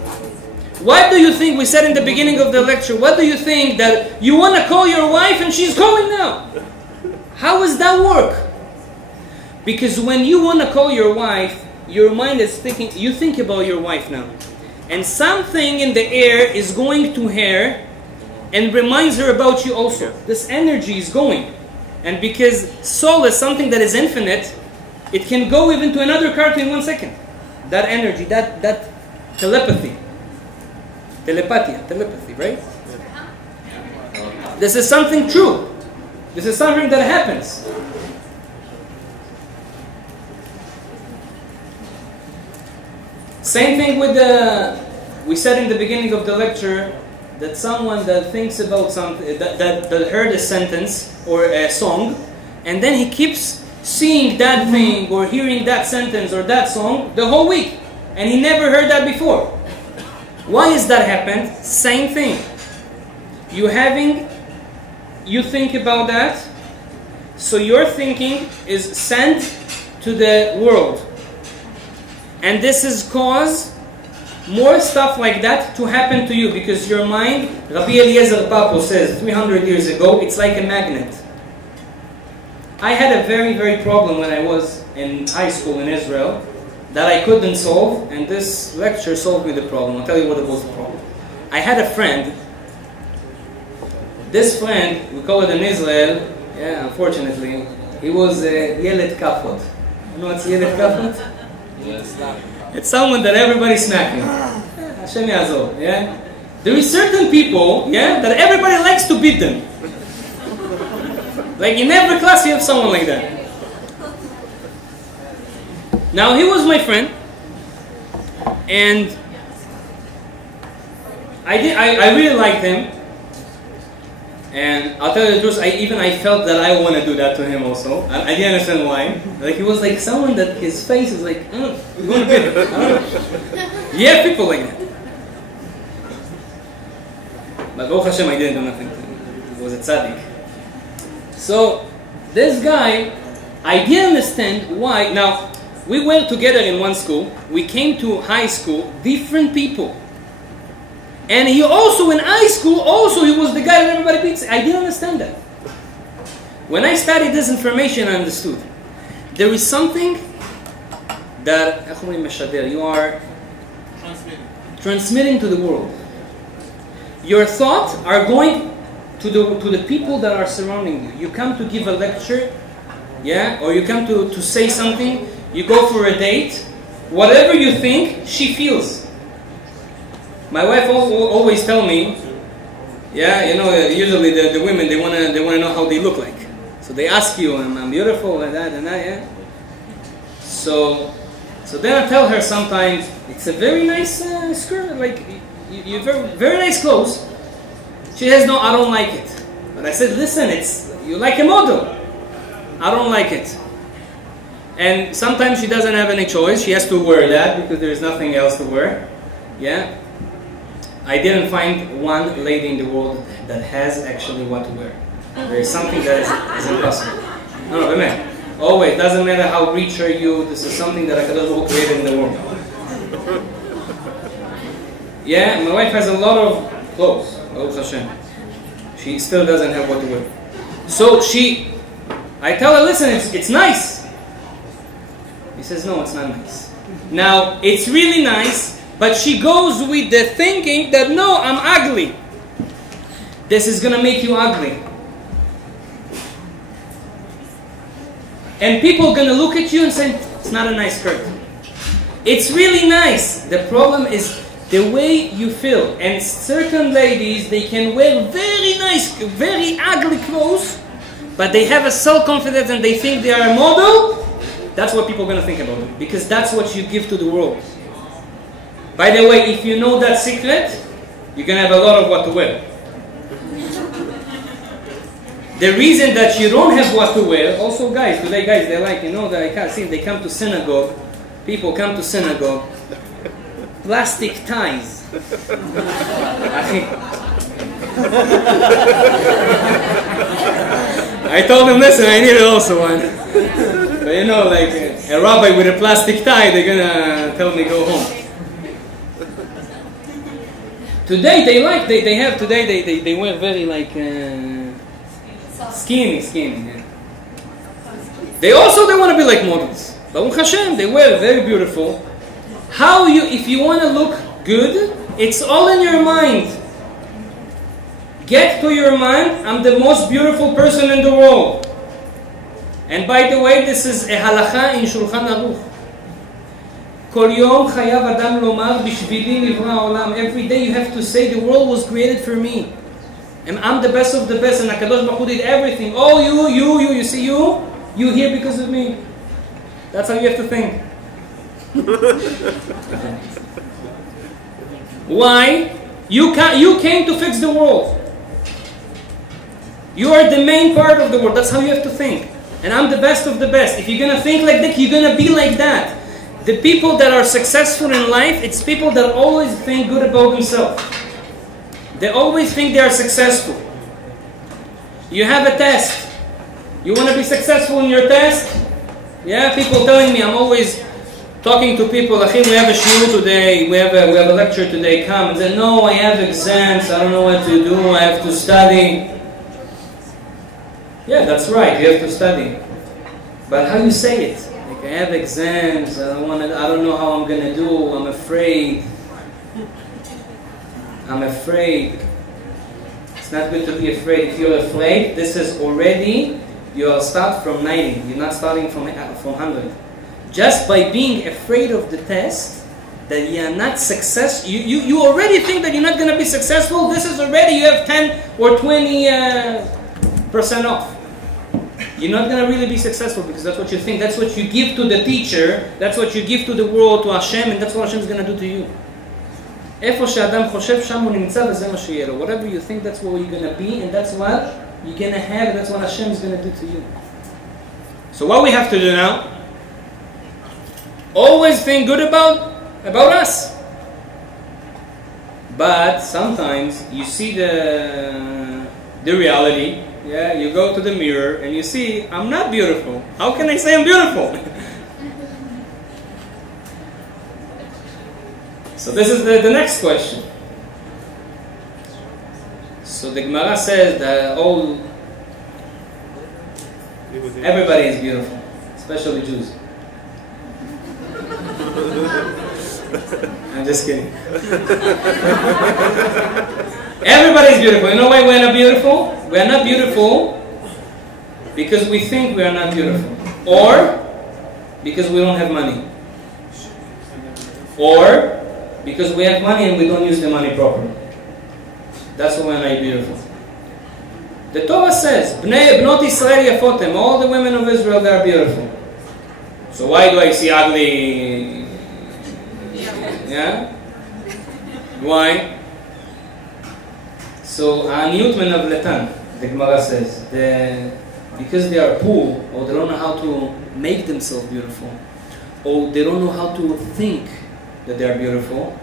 What do you think, we said in the beginning of the lecture, what do you think that you want to call your wife and she's calling now? How does that work? Because when you want to call your wife, your mind is thinking, you think about your wife now. And something in the air is going to her and reminds her about you also. This energy is going. And because soul is something that is infinite, it can go even to another character in 1 second. That energy, that telepathy. Telepathy, right? This is something true. This is something that happens. Same thing with we said in the beginning of the lecture that someone that thinks about something, that heard a sentence or a song, and then he keeps seeing that thing or hearing that sentence or that song the whole week, and he never heard that before. Why is that happened? Same thing. You think about that, so your thinking is sent to the world. And this is cause more stuff like that to happen to you, because your mind, Rabbi Eliezer Papo says 300 years ago, it's like a magnet. I had a very, very problem when I was in high school in Israel that I couldn't solve, and this lecture solved me the problem. I'll tell you what was the problem. I had a friend. This friend, we call it in Israel, unfortunately, he was Yelet Kafot. You know what's Yelet Kafot? It's someone that everybody's smacking. Hashem Yazor, yeah? There is certain people, that everybody likes to beat them. Like in every class you have someone like that. Now he was my friend, and I really liked him. And I'll tell you the truth, I felt that I want to do that to him also. I didn't understand why. Like he was like someone that his face is like, you want to get it. Yeah, people like that. But Baruch Hashem, I didn't do nothing to him. He was a tzaddik. So, this guy, I didn't understand why. Now, we were together in one school. We came to high school, different people. And he also, in high school, he was the guy that everybody beats. I didn't understand that. When I studied this information, I understood. There is something that you are transmitting to the world. Your thoughts are going to the people that are surrounding you. You come to give a lecture, or you come to say something, you go for a date. Whatever you think, she feels. My wife always tell me, usually the women, they wanna know how they look like. So they ask you, I'm beautiful and that, yeah. So then I tell her sometimes, it's a very nice skirt, like you very, very nice clothes. She says, no, I don't like it. But I said, listen, you like a model. I don't like it. And sometimes she doesn't have any choice. She has to wear that because there's nothing else to wear. Yeah. I didn't find one lady in the world that has actually what to wear. There is something that is impossible. No, man. Always, doesn't matter how rich are you, this is something that HaKadosh Baruch Hu created in the world. Yeah, my wife has a lot of clothes, Baruch Hashem. She still doesn't have what to wear. So I tell her, listen, it's nice. He says, no, it's not nice. Now, it's really nice, but she goes with the thinking that, no, I'm ugly. This is going to make you ugly. And people are going to look at you and say, it's not a nice skirt. It's really nice. The problem is the way you feel. And certain ladies, they can wear very nice, very ugly clothes, but they have a self-confidence and they think they are a model. That's what people are going to think about it. Because that's what you give to the world. By the way, if you know that secret, you're going to have a lot of what to wear. The reason that you don't have what to wear, also guys, today guys, they're like, you know, I can't see, they come to synagogue, people come to synagogue, plastic ties. I told them, listen, I need also one. But you know, like a rabbi with a plastic tie, they're gonna tell me go home. Today they wear very like skinny. Yeah. They want to be like models. Baruch Hashem, they wear very beautiful. If you want to look good, it's all in your mind. Get to your mind, I'm the most beautiful person in the world. And by the way, this is a halacha in Shulchan Aruch. כל יום חייב אדם לומר בשבילי נברא העולם. Every day you have to say the world was created for me. And I'm the best of the best, and HaKadosh Baruch Hu did everything. Oh, you see you here because of me. That's how you have to think. Why? You came to fix the world. You are the main part of the world. That's how you have to think. And I'm the best of the best. If you're going to think like that, you're going to be like that. The people that are successful in life, it's people that always think good about themselves. They always think they are successful. You have a test. You want to be successful in your test? Yeah, people telling me, I'm always talking to people, we have a shiur today, we have a lecture today, come. And say, no, I have exams, I don't know what to do, I have to study. Yeah, that's right, you have to study. But how you say it? Like, I have exams, I don't know how I'm going to do, I'm afraid. It's not good to be afraid. If you're afraid, this is already, you'll start from 90. You're not starting from 100. Just by being afraid of the test, that you are not successful, you already think that you're not going to be successful. This is already, you have 10 or 20% off. You're not going to really be successful because that's what you think. That's what you give to the teacher. That's what you give to the world, to Hashem, and that's what Hashem is going to do to you. איפה שאדם חושב שם הוא נמצא וזה מה שיהיה לו. Whatever you think, that's what you're going to be, and that's what you're going to have, and that's what Hashem is going to do to you. So what we have to do now, always think good about us. But sometimes you see the reality. Yeah, you go to the mirror and you see, I'm not beautiful. How can I say I'm beautiful? So this is the next question. So the Gemara says that everybody is beautiful, especially Jews. I'm just kidding. Everybody is beautiful. You know why we're not beautiful? We're not beautiful because we think we are not beautiful. Or because we don't have money. Or because we have money and we don't use the money properly. That's why we're not beautiful. The Torah says, Bnot Yisrael yafotem, all the women of Israel, they are beautiful. So why do I see ugly? Yeah? Why? So, Aniyut men avletan, the Gemara says, because they are poor, or they don't know how to make themselves beautiful, or they don't know how to think that they are beautiful,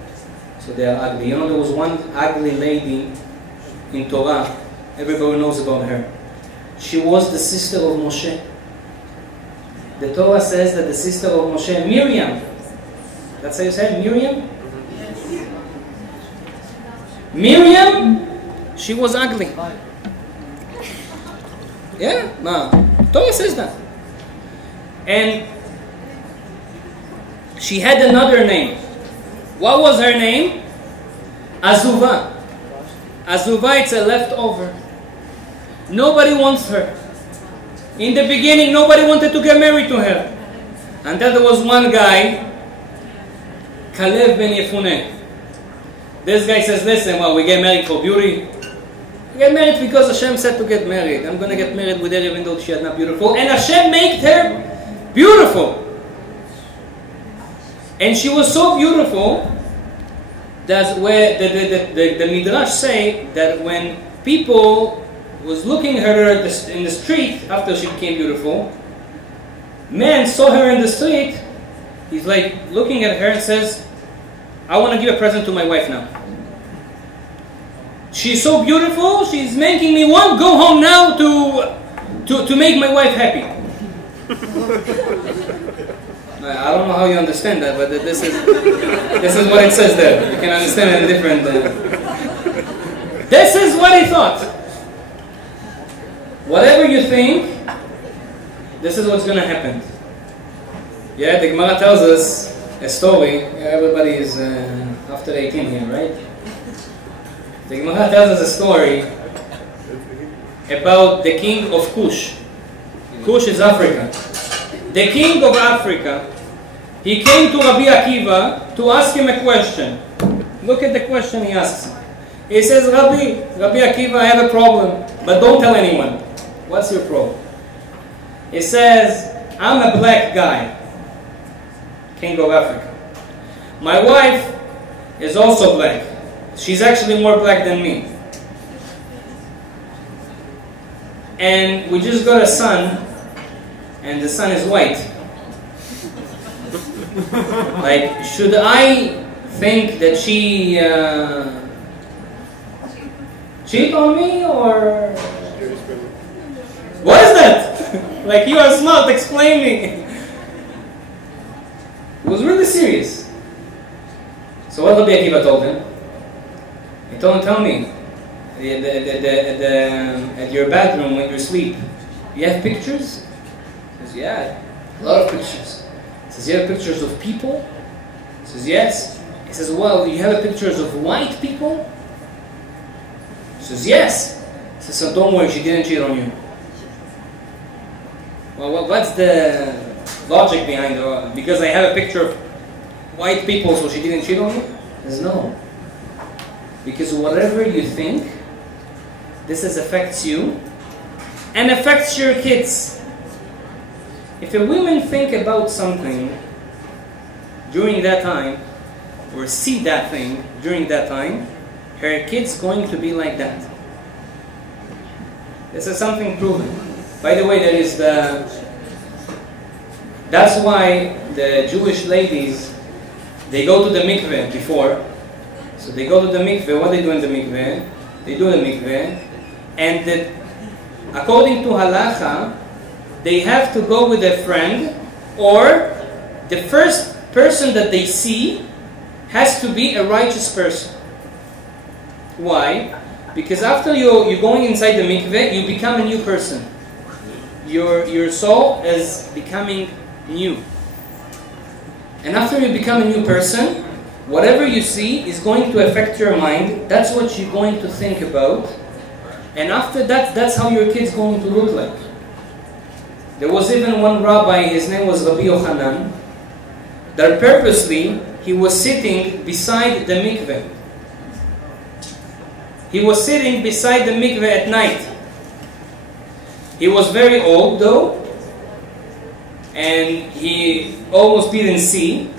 so they are ugly. You know, there was one ugly lady in Torah, everybody knows about her. She was the sister of Moshe. The Torah says that the sister of Moshe, Miriam, that's how you say it, Miriam? Miriam, she was ugly. Yeah, no. Torah says that. And she had another name. What was her name? Azuvah. Azuvah, it's a leftover. Nobody wants her. In the beginning, nobody wanted to get married to her. Until there was one guy, Kalev ben Yefuneh. This guy says, listen, well, we get married for beauty. We get married because Hashem said to get married. I'm going to get married with her even though she is not beautiful. And Hashem made her beautiful. And she was so beautiful that where the Midrash say that when people was looking at her in the street after she became beautiful. Man saw her in the street. He's like looking at her and says, I want to give a present to my wife now. She's so beautiful, she's making me want to go home now to make my wife happy. I don't know how you understand that, but this is what it says there. You can understand it in different... This is what he thought. Whatever you think, this is what's going to happen. Yeah, the Gemara tells us a story. Everybody is after 18 here, right? The Gemara tells us a story about the king of Kush. Kush is Africa. The king of Africa, he came to Rabbi Akiva to ask him a question. Look at the question he asks him. He says, Rabbi Akiva, I have a problem, but don't tell anyone. What's your problem? He says, I'm a black guy, king of Africa. My wife is also black. She's actually more black than me. And we just got a son, and the son is white. Like, should I think that she cheat on me, or what is that? Like, you are smart, explain me. It was really serious. So what Rabbi Akiva told him? He told him, tell me, at your bathroom when you sleep, you have pictures? He says, yeah, a lot of pictures. He says, you have pictures of people? He says, yes. He says, well, you have pictures of white people? He says, yes. He says, so don't worry, she didn't cheat on you. Well, what's the logic behind it? Because I have a picture of white people, so she didn't cheat on me? He says, no. Because whatever you think, this affects you and affects your kids. If a woman think about something during that time, or see that thing during that time, her kid's going to be like that. This is something proven. By the way, that's why the Jewish ladies, they go to the mikveh before. So they go to the mikveh. What they do in the mikveh? They do the mikveh, and according to halacha, they have to go with a friend, or the first person that they see has to be a righteous person. Why? Because after you're going inside the mikveh, you become a new person. Your soul is becoming new. And after you become a new person, whatever you see is going to affect your mind. That's what you're going to think about. And after that, that's how your kid's going to look like. There was even one rabbi, his name was Rabbi Yochanan, that purposely, he was sitting beside the mikveh. He was sitting beside the mikveh at night. He was very old though, and he almost didn't see,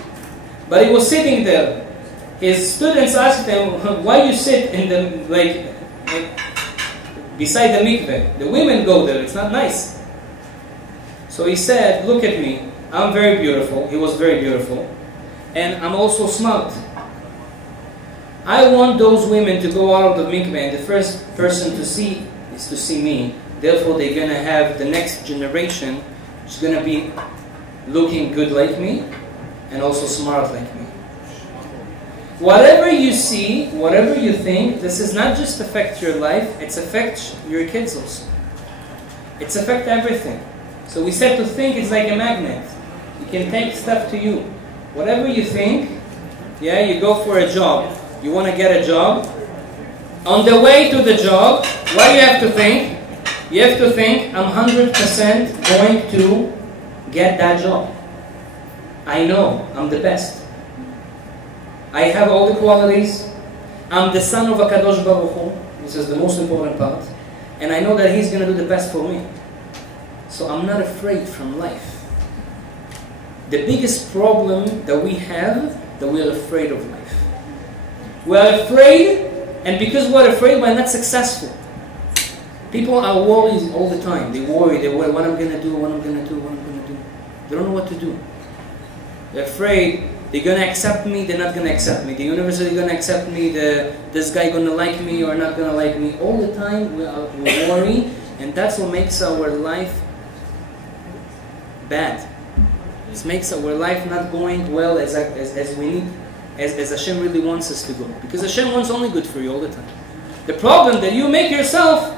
but he was sitting there. His students asked him, why you sit in the, beside the mikveh? The women go there, it's not nice. So he said, look at me, I'm very beautiful. He was very beautiful. And I'm also smart. I want those women to go out of the mikveh, and the first person to see is to see me. Therefore, they're going to have the next generation, which is going to be looking good like me, and also smart like me. Whatever you see, whatever you think, this is not just affect your life, it's affect your kids also. It's affect everything. So we said to think is like a magnet. You can take stuff to you. Whatever you think, yeah, you go for a job. You want to get a job. On the way to the job, what do you have to think? You have to think, I'm 100% going to get that job. I know I'm the best. I have all the qualities. I'm the son of a Kadosh Baruch Hu. This is the most important part. And I know that He's going to do the best for me. So I'm not afraid from life. The biggest problem that we have, that we are afraid of life. We are afraid, and because we're afraid, we're not successful. People are worried all the time. They worry what I'm going to do, what I'm going to do, what I'm going to do. They don't know what to do. They're afraid they're going to accept me, they're not going to accept me. The university is going to accept me, this guy going to like me or not going to like me. All the time we worry, and that's what makes our life bad. It makes our life not going well as we need, as Hashem really wants us to go. Because Hashem wants only good for you all the time. The problem that you make yourself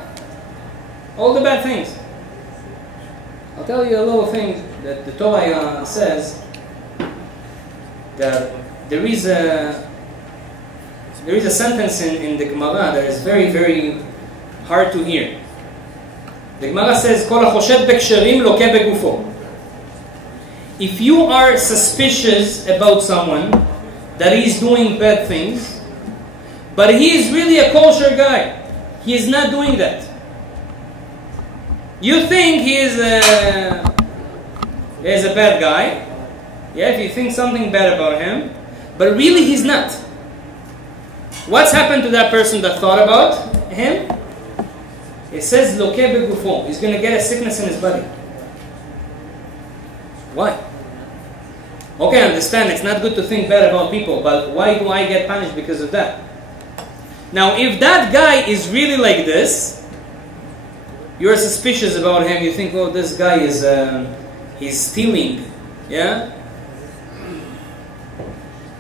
all the bad things. I'll tell you a little thing that the Torah says, that there is a sentence in the Gemara that is very, very hard to hear. The Gemara says, "Kol hachoshed b'ksherim loke begufo." If you are suspicious about someone that he is doing bad things, but he is really a kosher guy, he is not doing that. You think he is a bad guy. Yeah, if you think something bad about him, but really he's not. What's happened to that person that thought about him? It says, "Loke begufo." He's going to get a sickness in his body. Why? Okay, I understand it's not good to think bad about people, but why do I get punished because of that? Now, if that guy is really like this, you're suspicious about him, you think, oh, this guy is he's stealing, yeah?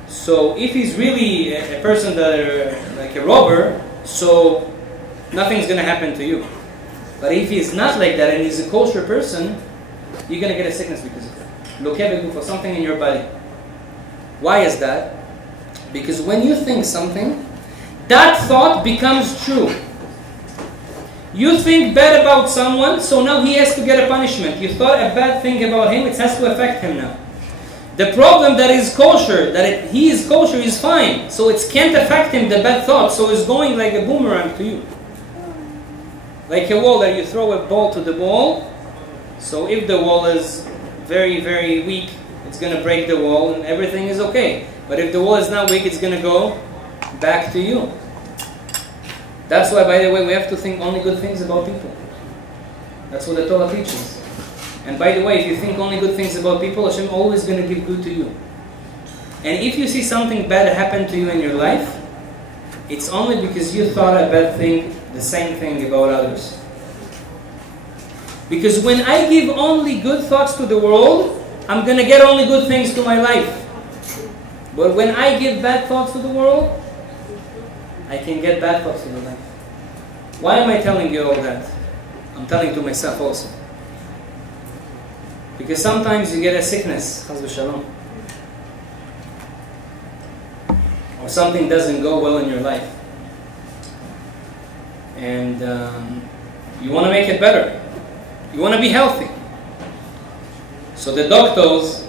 So if he's really a person that like a robber, so nothing's going to happen to you. But if he's not like that and he's a kosher person, you're going to get a sickness because of that. Lokebegu, for something in your body. Why is that? Because when you think something, that thought becomes true. You think bad about someone, so now he has to get a punishment. You thought a bad thing about him, it has to affect him now. The problem that is kosher, he is kosher, is fine. So it can't affect him, the bad thought. So it's going like a boomerang to you. Like a wall that you throw a ball to the wall. So if the wall is very, very weak, it's going to break the wall and everything is okay. But if the wall is not weak, it's going to go back to you. That's why, by the way, we have to think only good things about people. That's what the Torah teaches. And by the way, if you think only good things about people, Hashem always going to give good to you. And if you see something bad happen to you in your life, it's only because you thought a bad thing, the same thing about others. Because when I give only good thoughts to the world, I'm going to get only good things to my life. But when I give bad thoughts to the world, I can get bad thoughts to the life. Why am I telling you all that? I'm telling to myself also. Because sometimes you get a sickness, chas v'shalom, or something doesn't go well in your life, and you want to make it better. You want to be healthy. So the doctors,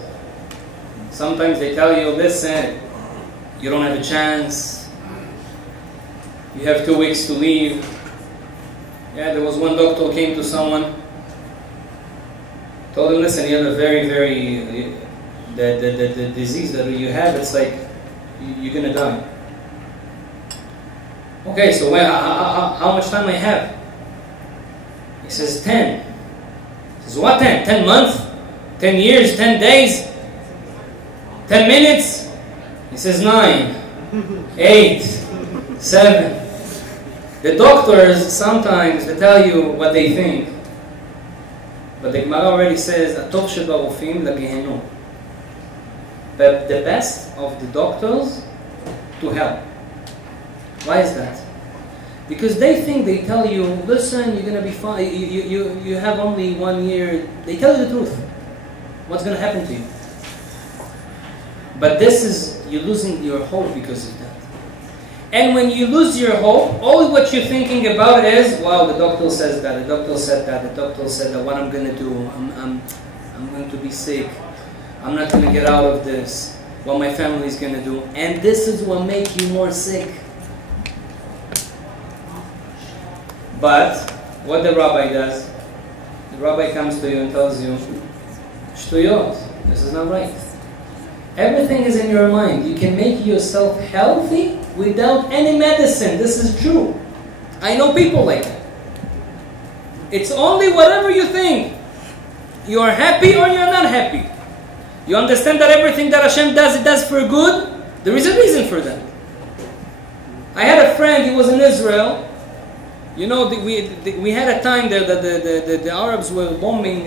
sometimes they tell you, listen, you don't have a chance. You have 2 weeks to live. Yeah, there was one doctor who came to someone, told him, listen, you have a very, very, the disease that you have, it's like, you're going to die. Okay, so how much time I have? He says 10. He says, what 10? 10 months? 10 years? 10 days? 10 minutes? He says 9, 8, 7. The doctors, sometimes, they tell you what they think. But the Gemara already says, "Atov shebarofim lagehenom." But the best of the doctors to hell. Why is that? Because they think they tell you, listen, you're going to be fine. You have only 1 year. They tell you the truth. What's going to happen to you? But this is, you're losing your hope because of that. And when you lose your hope, all what you're thinking about is, wow, the doctor says that, the doctor said that, the doctor said that, what I'm going to do, I'm going to be sick, I'm not going to get out of this, what my family is going to do. And this is what makes you more sick. But what the rabbi does, the rabbi comes to you and tells you, shtuyot, this is not right. Everything is in your mind. You can make yourself healthy without any medicine. This is true. I know people like that. It's only whatever you think. You are happy or you're not happy. You understand that everything that Hashem does, it does for good? There is a reason for that. I had a friend, he was in Israel. You know, we had a time there that the Arabs were bombing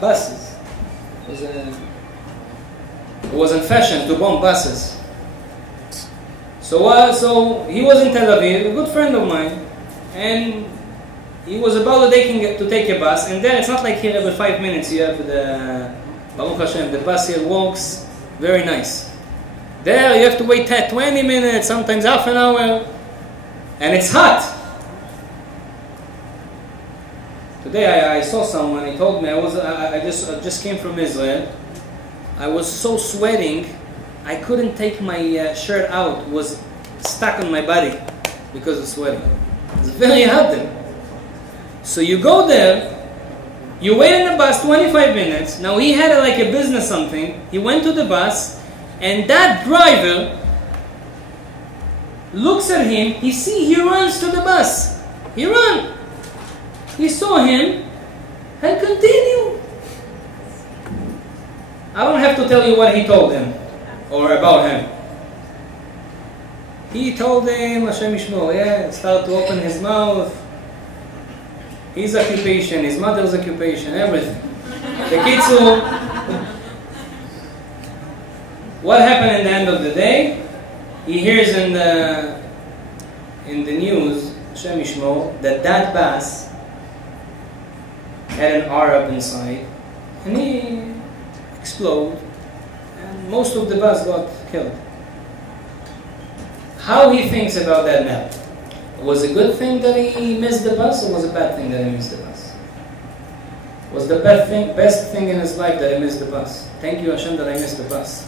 buses. It was in fashion to bomb buses. So he was in Tel Aviv, a good friend of mine, and he was about to take a bus, and then it's not like here every 5 minutes you have the Baruch Hashem, the bus here walks, very nice. There you have to wait 20 minutes, sometimes half an hour, and it's hot. Today I saw someone, he told me, I just came from Israel, I was so sweating, I couldn't take my shirt out, it was stuck on my body because of sweating. It's very hot there. So you go there, you wait in the bus 25 minutes, now he had like a business something, he went to the bus, and that driver looks at him, he runs to the bus. He ran. He saw him and continued. I don't have to tell you what he told him or about him. He told him, Hashem Yishmor, start to open his mouth. His occupation, his mother's occupation, everything. The Kitzu. What happened in the end of the day? He hears in the news, Hashem Yishmor, that bus had an Arab inside, and he exploded, and most of the bus got killed. How he thinks about that now? Was it a good thing that he missed the bus, or was it a bad thing that he missed the bus? Was the best thing in his life that he missed the bus? Thank you, Hashem, that I missed the bus.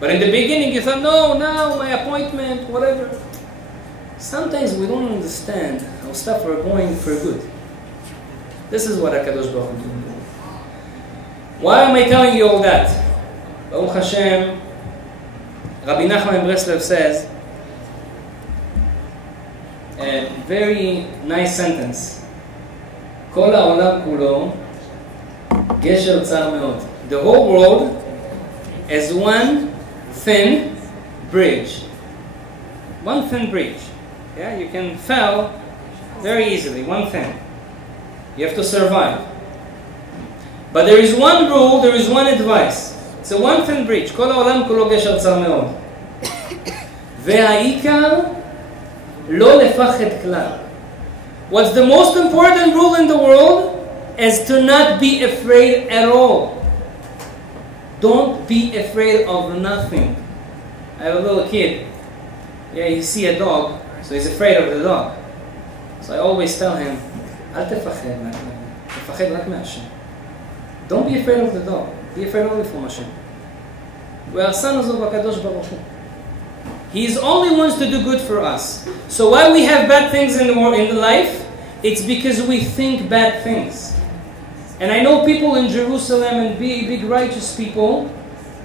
But in the beginning you thought, no, now my appointment, whatever. Sometimes we don't understand how stuff are going for good. This is what HaKadosh Baruch Hu doing. Why am I telling you all that? Baruch Hashem, Rabbi Nachman Breslev says, a very nice sentence. כל העולם כולו גשר צר מאוד. The whole world is one thin bridge. One thin bridge. Yeah, you can fall very easily, one thin. You have to survive. But there is one rule, there is one advice. It's a one thin bridge. כל העולם כולו גשר צר מאוד. והעיקר לא לפחד כלל. What's the most important rule in the world is to not be afraid at all. Don't be afraid of nothing. I have a little kid. Yeah, you see a dog, so he's afraid of the dog. So I always tell him, אל תפחד, תפחד רק מהשם. Don't be afraid of the dog. Be afraid only from Hashem. We are sons of HaKadosh Baruch Hu. He's only wants to do good for us. So why we have bad things in the world, in the life? It's because we think bad things. And I know people in Jerusalem and big righteous people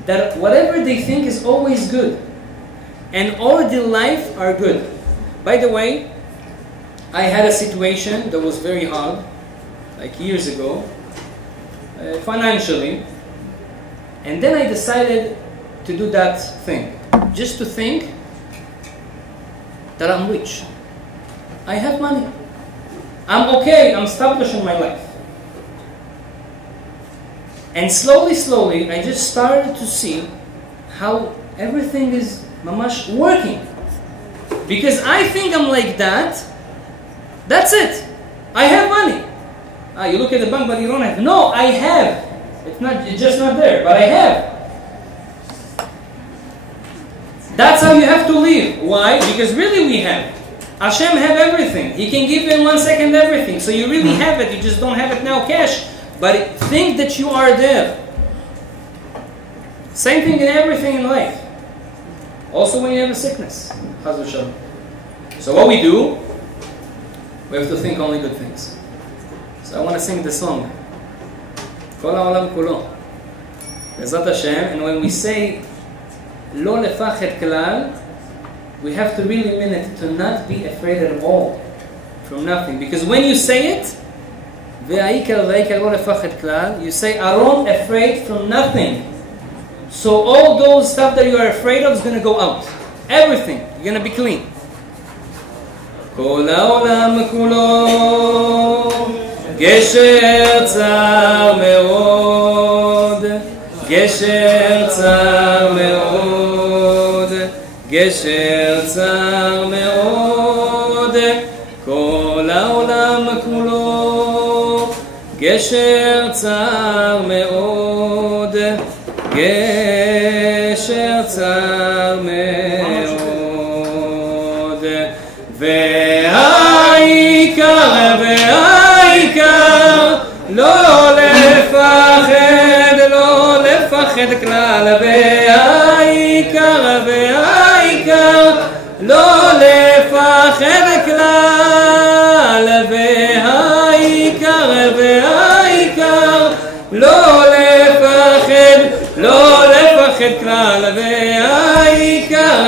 that whatever they think is always good. And all their life are good. By the way, I had a situation that was very hard, like years ago, financially. And then I decided to do that thing. Just to think that I'm rich. I have money. I'm okay, I'm established in my life. And slowly, I just started to see how everything is mamash working. Because I think I'm like that, that's it. I have money. You look at the bank, but you don't have. No, I have. It's just not there, but I have. That's how you have to live. Why? Because really we have. Hashem have everything. He can give you in 1 second everything. So you really have it. You just don't have it now cash. But think that you are there. Same thing in everything in life. Also when you have a sickness. So what we do, we have to think only good things. So I want to sing the song. כל העולם כולו. בעזרת Hashem. And when we say לא לפחד כלל, we have to really mean it, to not be afraid at all from nothing. Because when you say it, והעיקר והעיקר לא לפחד כלל. You say, Aaron afraid from nothing. So all those stuff that you are afraid of is going to go out. Everything. You're going to be clean. כל העולם כולו גשר צר מאוד, גשר צר מאוד, גשר צר מאוד, כל העולם כולו גשר צר מאוד, גשר צר מאוד, והעיקר לא לפחד, לא לפחד כלל, והעיקר לא לפחד כלל, והעיקר לא לפחד כלל, והעיקר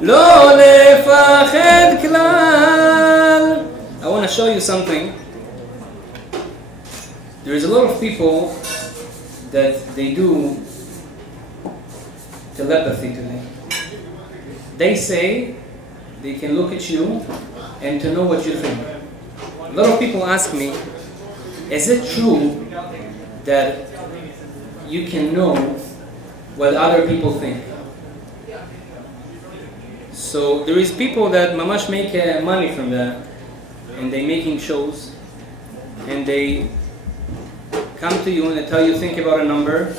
לא לפחד כלל. I want to show you something. There is a lot of people that they do telepathy today. They say they can look at you and to know what you think. A lot of people ask me, is it true that you can know what other people think? So there is people that mamash make money from that, and they making shows, and they come to you and they tell you think about a number,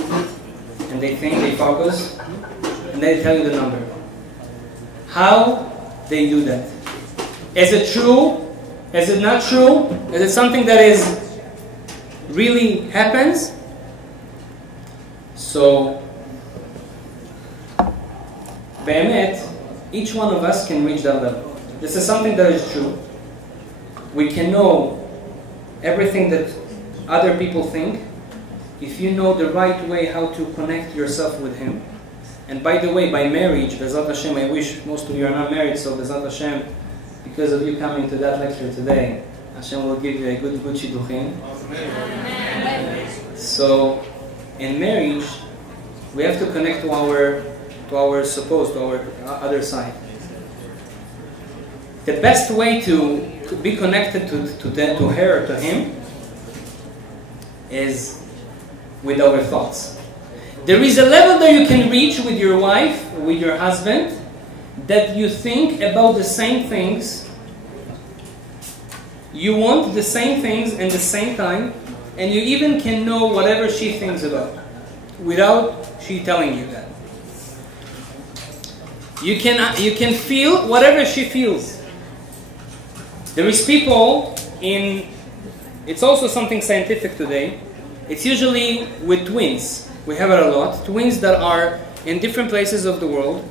and they think, they focus, and they tell you the number. How they do that? Is it true? Is it not true? Is it something that is really happens? So, באמת, each one of us can reach that level. This is something that is true. We can know everything that other people think if you know the right way how to connect yourself with Him. And by the way, by marriage, Bezat Hashem, I wish most of you are not married, so Bezat Hashem, because of you coming to that lecture today, Hashem will give you a good shidduchim. So, in marriage, we have to connect to our other side. The best way to be connected to her, to him, is with our thoughts. There is a level that you can reach with your wife, with your husband, that you think about the same things, you want the same things at the same time, and you even can know whatever she thinks about, without she telling you that. You can feel whatever she feels. There is people it's also something scientific today. It's usually with twins. We have it a lot. Twins that are in different places of the world.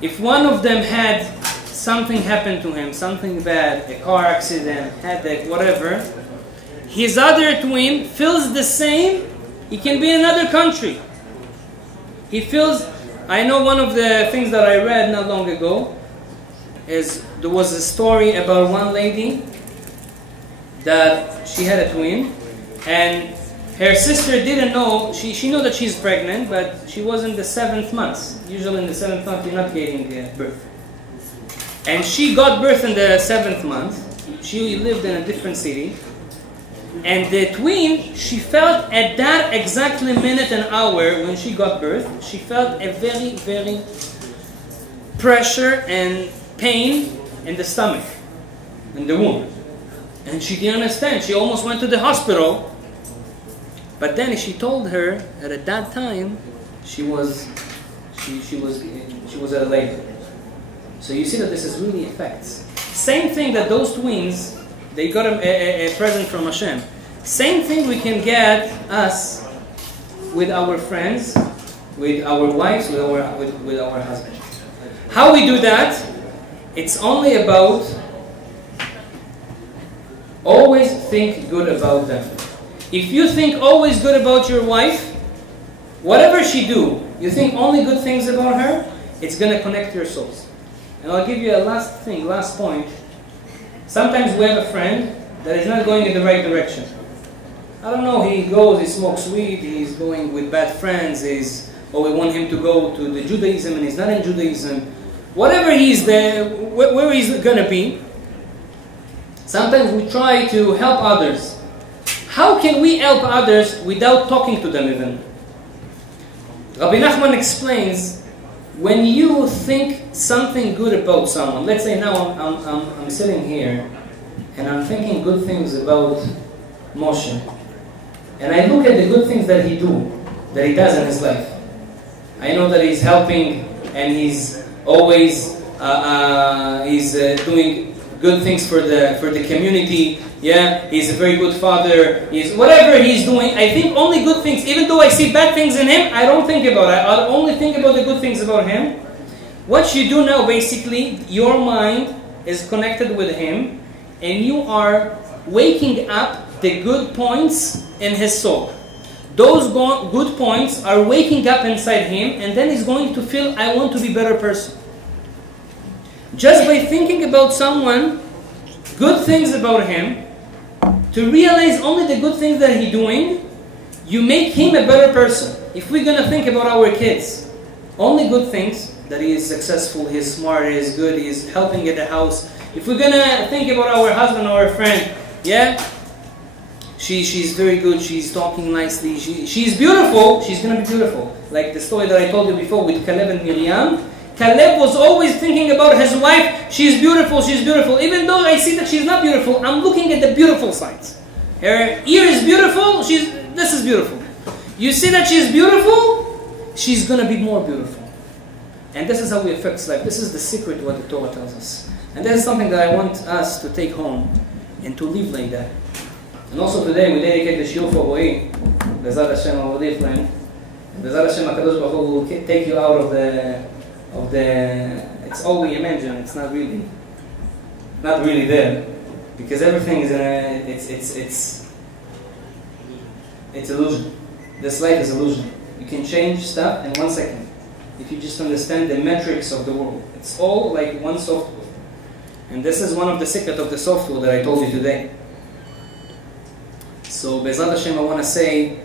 If one of them had something happen to him, something bad, a car accident, headache, whatever, his other twin feels the same. He can be in another country. He feels. I know one of the things that I read not long ago is there was a story about one lady that she had a twin, and her sister didn't know. She knew that she's pregnant, but she was in the 7th month. Usually in the 7th month you're not getting birth. And she got birth in the 7th month. She lived in a different city. And the twin, she felt at that exactly minute and hour when she got birth, she felt a very, very pressure and pain in the stomach, in the womb. And she didn't understand. She almost went to the hospital. But then she told her that at that time she was at a labor. So you see that this is really affects. Same thing that those twins, they got a present from Hashem. Same thing we can get us with our friends, with our wives, with our husband. How we do that? It's only about always think good about them. If you think always good about your wife, whatever she do, you think only good things about her, it's going to connect your souls. And I'll give you a last point. Sometimes we have a friend that is not going in the right direction. I don't know, he goes, he smokes weed, he's going with bad friends, or we want him to go to the Judaism and he's not in Judaism. Whatever he's there, where he's going to be, sometimes we try to help others. How can we help others without talking to them even? Rabbi Nachman explains, when you think something good about someone, let's say now I'm sitting here and I'm thinking good things about Moshe, and I look at the good things that he does in his life. I know that he's helping and he's always doing good things for the community. Yeah, he's a very good father. He's whatever he's doing. I think only good things. Even though I see bad things in him, I don't think about it. I only think about the good things about him. What you do now, basically, your mind is connected with him, and you are waking up the good points in his soul. Those good points are waking up inside him, and then he's going to feel, I want to be a better person. Just by thinking about someone, good things about him, to realize only the good things that he's doing, you make him a better person. If we're going to think about our kids, only good things, that he is successful, he's smart, he's good, he's helping at the house. If we're going to think about our husband or our friend, yeah, she's very good, she's talking nicely, she's beautiful, she's going to be beautiful. Like the story that I told you before with Caleb and Miriam. Caleb was always thinking about his wife, she's beautiful, even though I see that she's not beautiful, I'm looking at the beautiful sides. Her ear is beautiful, this is beautiful. You see that she's beautiful, she's going to be more beautiful. And this is how we affect life. This is the secret what the Torah tells us. And that is something that I want us to take home and to live like that. And also today we dedicate the shiur for Ro'i, Bezrat Hashem, our dear friend. Bezrat Hashem, HaKadosh Baruch Hu will take you out of the, it's all we imagine, it's not really there. Because everything is it's illusion. This life is illusion. You can change stuff in 1 second. If you just understand the metrics of the world. It's all like one software. And this is one of the secrets of the software that I told you today. So, Bezrat Hashem, I want to say,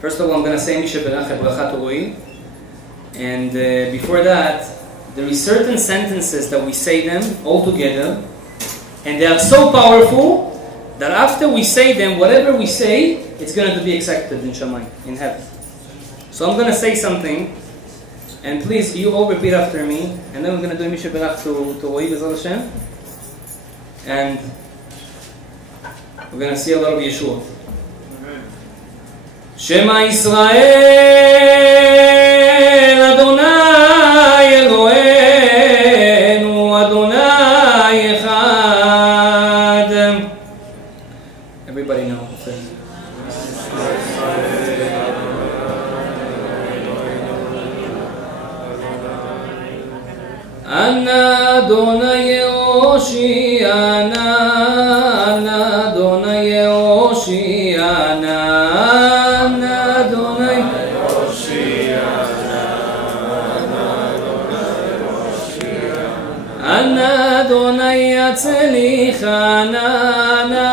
first of all, I'm going to say Misha Berach Brachat Ro'i. And before that, there is certain sentences that we say them all together. And they are so powerful that after we say them, whatever we say, it's going to be accepted in Shamayim, in heaven. So I'm going to say something. And please, you all repeat after me, and then we're going to do Misha Berach to Ro'i Bezrat Hashem. And we're going to see a lot of Yeshua. Shema Yisrael, Adonai Eloheinu, Adonai Echad. Everybody know. Ana Adonai Yehoshiyana, Ana Adonai Yehoshiyana, Ana Adonai Yehoshiyana, Ana Adonai Yatzelichana, Ana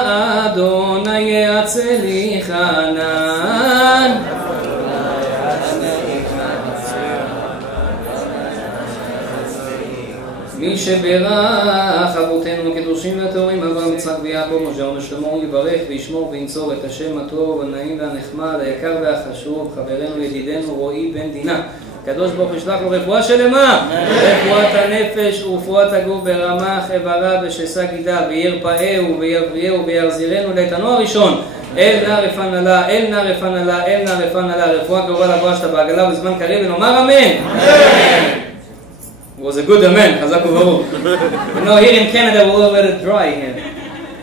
Adonai Yatzelichana. מי שברך אבותינו הקדושים והטהורים אברהם יצחק ויעקב משה ושלמה יברך וישמור וינצור את השם הטוב הנעים והנחמד היקר והחשוב חברנו ידידנו רועי בן דינה הקדוש ברוך הוא ישלח לו רפואה שלמה רפואת הנפש ורפואת הגוף ברמ"ח איבריו ושס"ה גידיו וירפאהו ויבריאהו ויחזירנו לאיתנו הראשון אל נא רפא נא אל נא רפא נא אל נא רפא נא רפואה קרובה לברשת בעגלה ובזמן קריב ונאמר אמן. It was a good amen. Chazaku Baruch. You know, here in Canada we're a little bit dry here.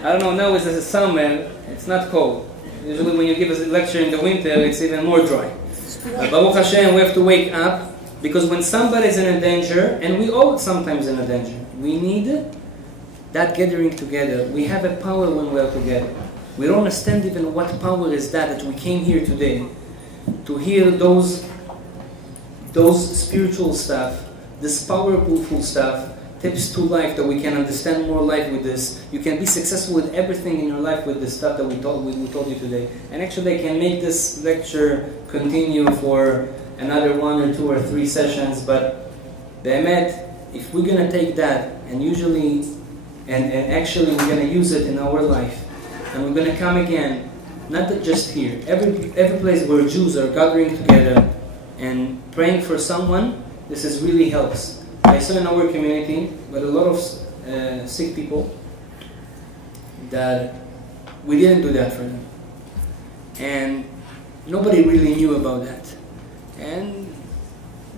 I don't know, now it's a summer, it's not cold. Usually when you give us a lecture in the winter, it's even more dry. But Baruch Hashem, we have to wake up, because when somebody is in a danger, and we all sometimes in a danger, we need that gathering together. We have a power when we are together. We don't understand even what power is that we came here today to hear those spiritual stuff, this powerful stuff, tips to life that we can understand more life with this. You can be successful with everything in your life with the stuff that we told you today. And actually I can make this lecture continue for another 1 or 2 or 3 sessions, but Be'emet, if we're going to take that and actually we're going to use it in our life, and we're going to come again, not just here, every place where Jews are gathering together and praying for someone, this really helps. I saw in our community, but a lot of sick people, that we didn't do that for them. And nobody really knew about that. And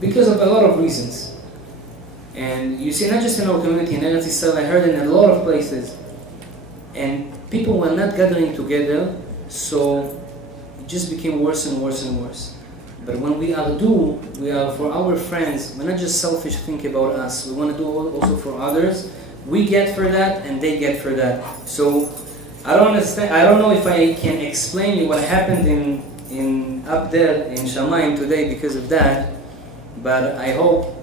because of a lot of reasons. And you see, not just in our community, in Eretz Yisrael, I heard in a lot of places. And people were not gathering together, so it just became worse and worse and worse. But when we are for our friends. We're not just selfish, think about us. We want to do also for others. We get for that, and they get for that. So I don't understand. I don't know if I can explain you what happened in up there in Shamayim today because of that. But I hope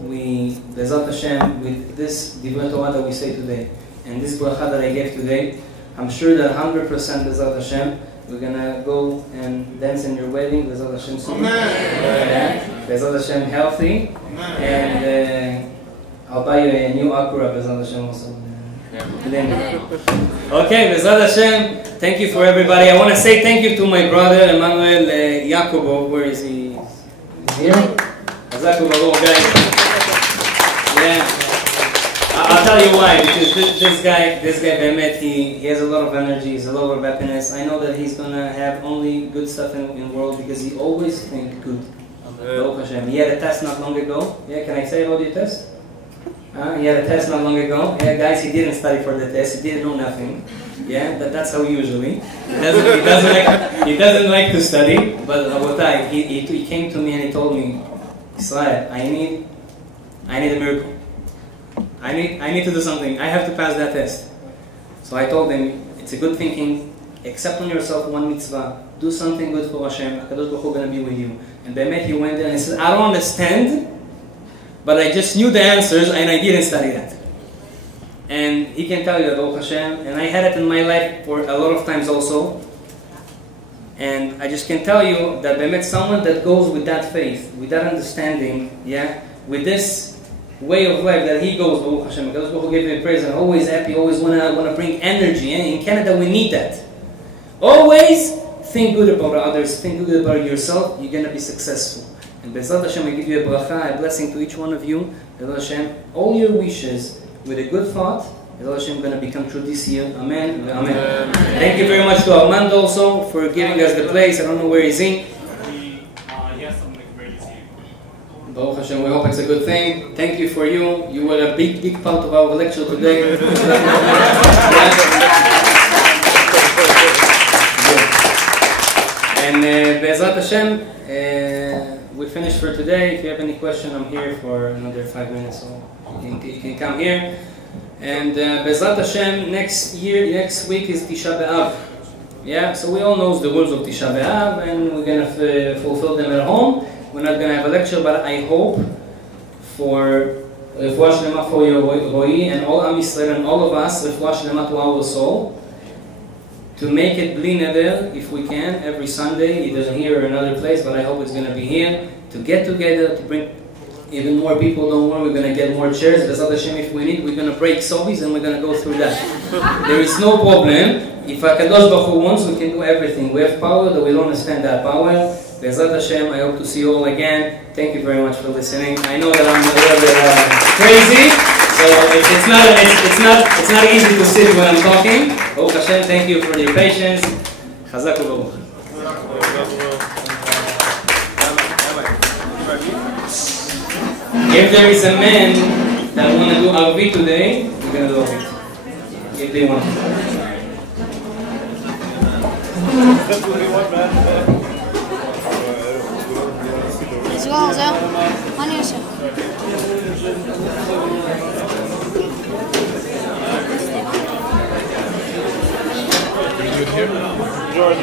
we, Bezat Hashem, with this Divrei Torah that we say today, and this bracha that I gave today, I'm sure that 100% Bezat Hashem, we're gonna go and dance in your wedding, Bezat Hashem soon. Bezat Hashem healthy. Amen. And I'll buy you a new Acura, Bezat Hashem also. Okay, Bezat Hashem, thank you for everybody. I want to say thank you to my brother, Emmanuel Jacobo. Where is he? Is he here? Jacobo, guys. Yeah. I'll tell you why, because this guy Be'emet, he has a lot of energy, he's a lot of happiness. I know that he's going to have only good stuff in the world because he always thinks good. Baruch Hashem. He had a test not long ago. Yeah, can I say about your test? He had a test not long ago. Yeah, guys, he didn't study for the test, he didn't know nothing. Yeah, that's how usually. He doesn't like to study, but Rabotai, he came to me and he told me, Israel, I need a miracle. I need to do something. I have to pass that test. So I told him, it's a good thinking. Accept on yourself one mitzvah. Do something good for Hashem. HaKadosh Baruch Hu is going to be with you. And Be'emet, he went there and he said, I don't understand, but I just knew the answers and I didn't study that. And he can tell you that, Baruch Hashem. And I had it in my life for a lot of times also. And I just can tell you that Be'emet, someone that goes with that faith, with that understanding, yeah, with this way of life that he goes, Baruch Hashem, because Baruch Hu give him praise and always happy, always wanna bring energy. And in Canada we need that. Always think good about others, think good about yourself, you're gonna be successful. And Bezat Hashem, I give you a bracha, a blessing to each one of you. Bezat Hashem, all your wishes with a good thought, Bezat Hashem, gonna become true this year. Amen. Amen. Thank you very much to Armando also for giving us the place. I don't know where he's in. Baruch Hashem, we hope it's a good thing. Thank you for you. You were a big part of our lecture today. And Be'ezrat Hashem, we finished for today. If you have any question, I'm here for another 5 minutes, so you can come here. And Be'ezrat Hashem, next week is Tisha B'Av. Yeah, so we all know the rules of Tisha B'Av, and we're gonna fulfill them at home. We're not going to have a lecture, but I hope for Refuah Shlema for Roy and all Am Yisrael and all of us, Refuah Shlema to our soul, to make it Bli Neder, if we can, every Sunday, either here or another place, but I hope it's going to be here, to get together, to bring even more people. Don't worry, we're going to get more chairs. Bezat Hashem, if we need, we're going to break sobis and we're going to go through that. There is no problem. If HaKadosh Baruch Hu wants, we can do everything. We have power, that we don't understand that power. Bezat Hashem, I hope to see you all again. Thank you very much for listening. I know that I'm a little bit crazy, so it's not easy to sit when I'm talking. Baruch Hashem, thank you for your patience. Chazak u'baruch. If there is a man that want to do Arvi today, we're going to do Arvi. If they want to. זהו, מה אני עושה? George,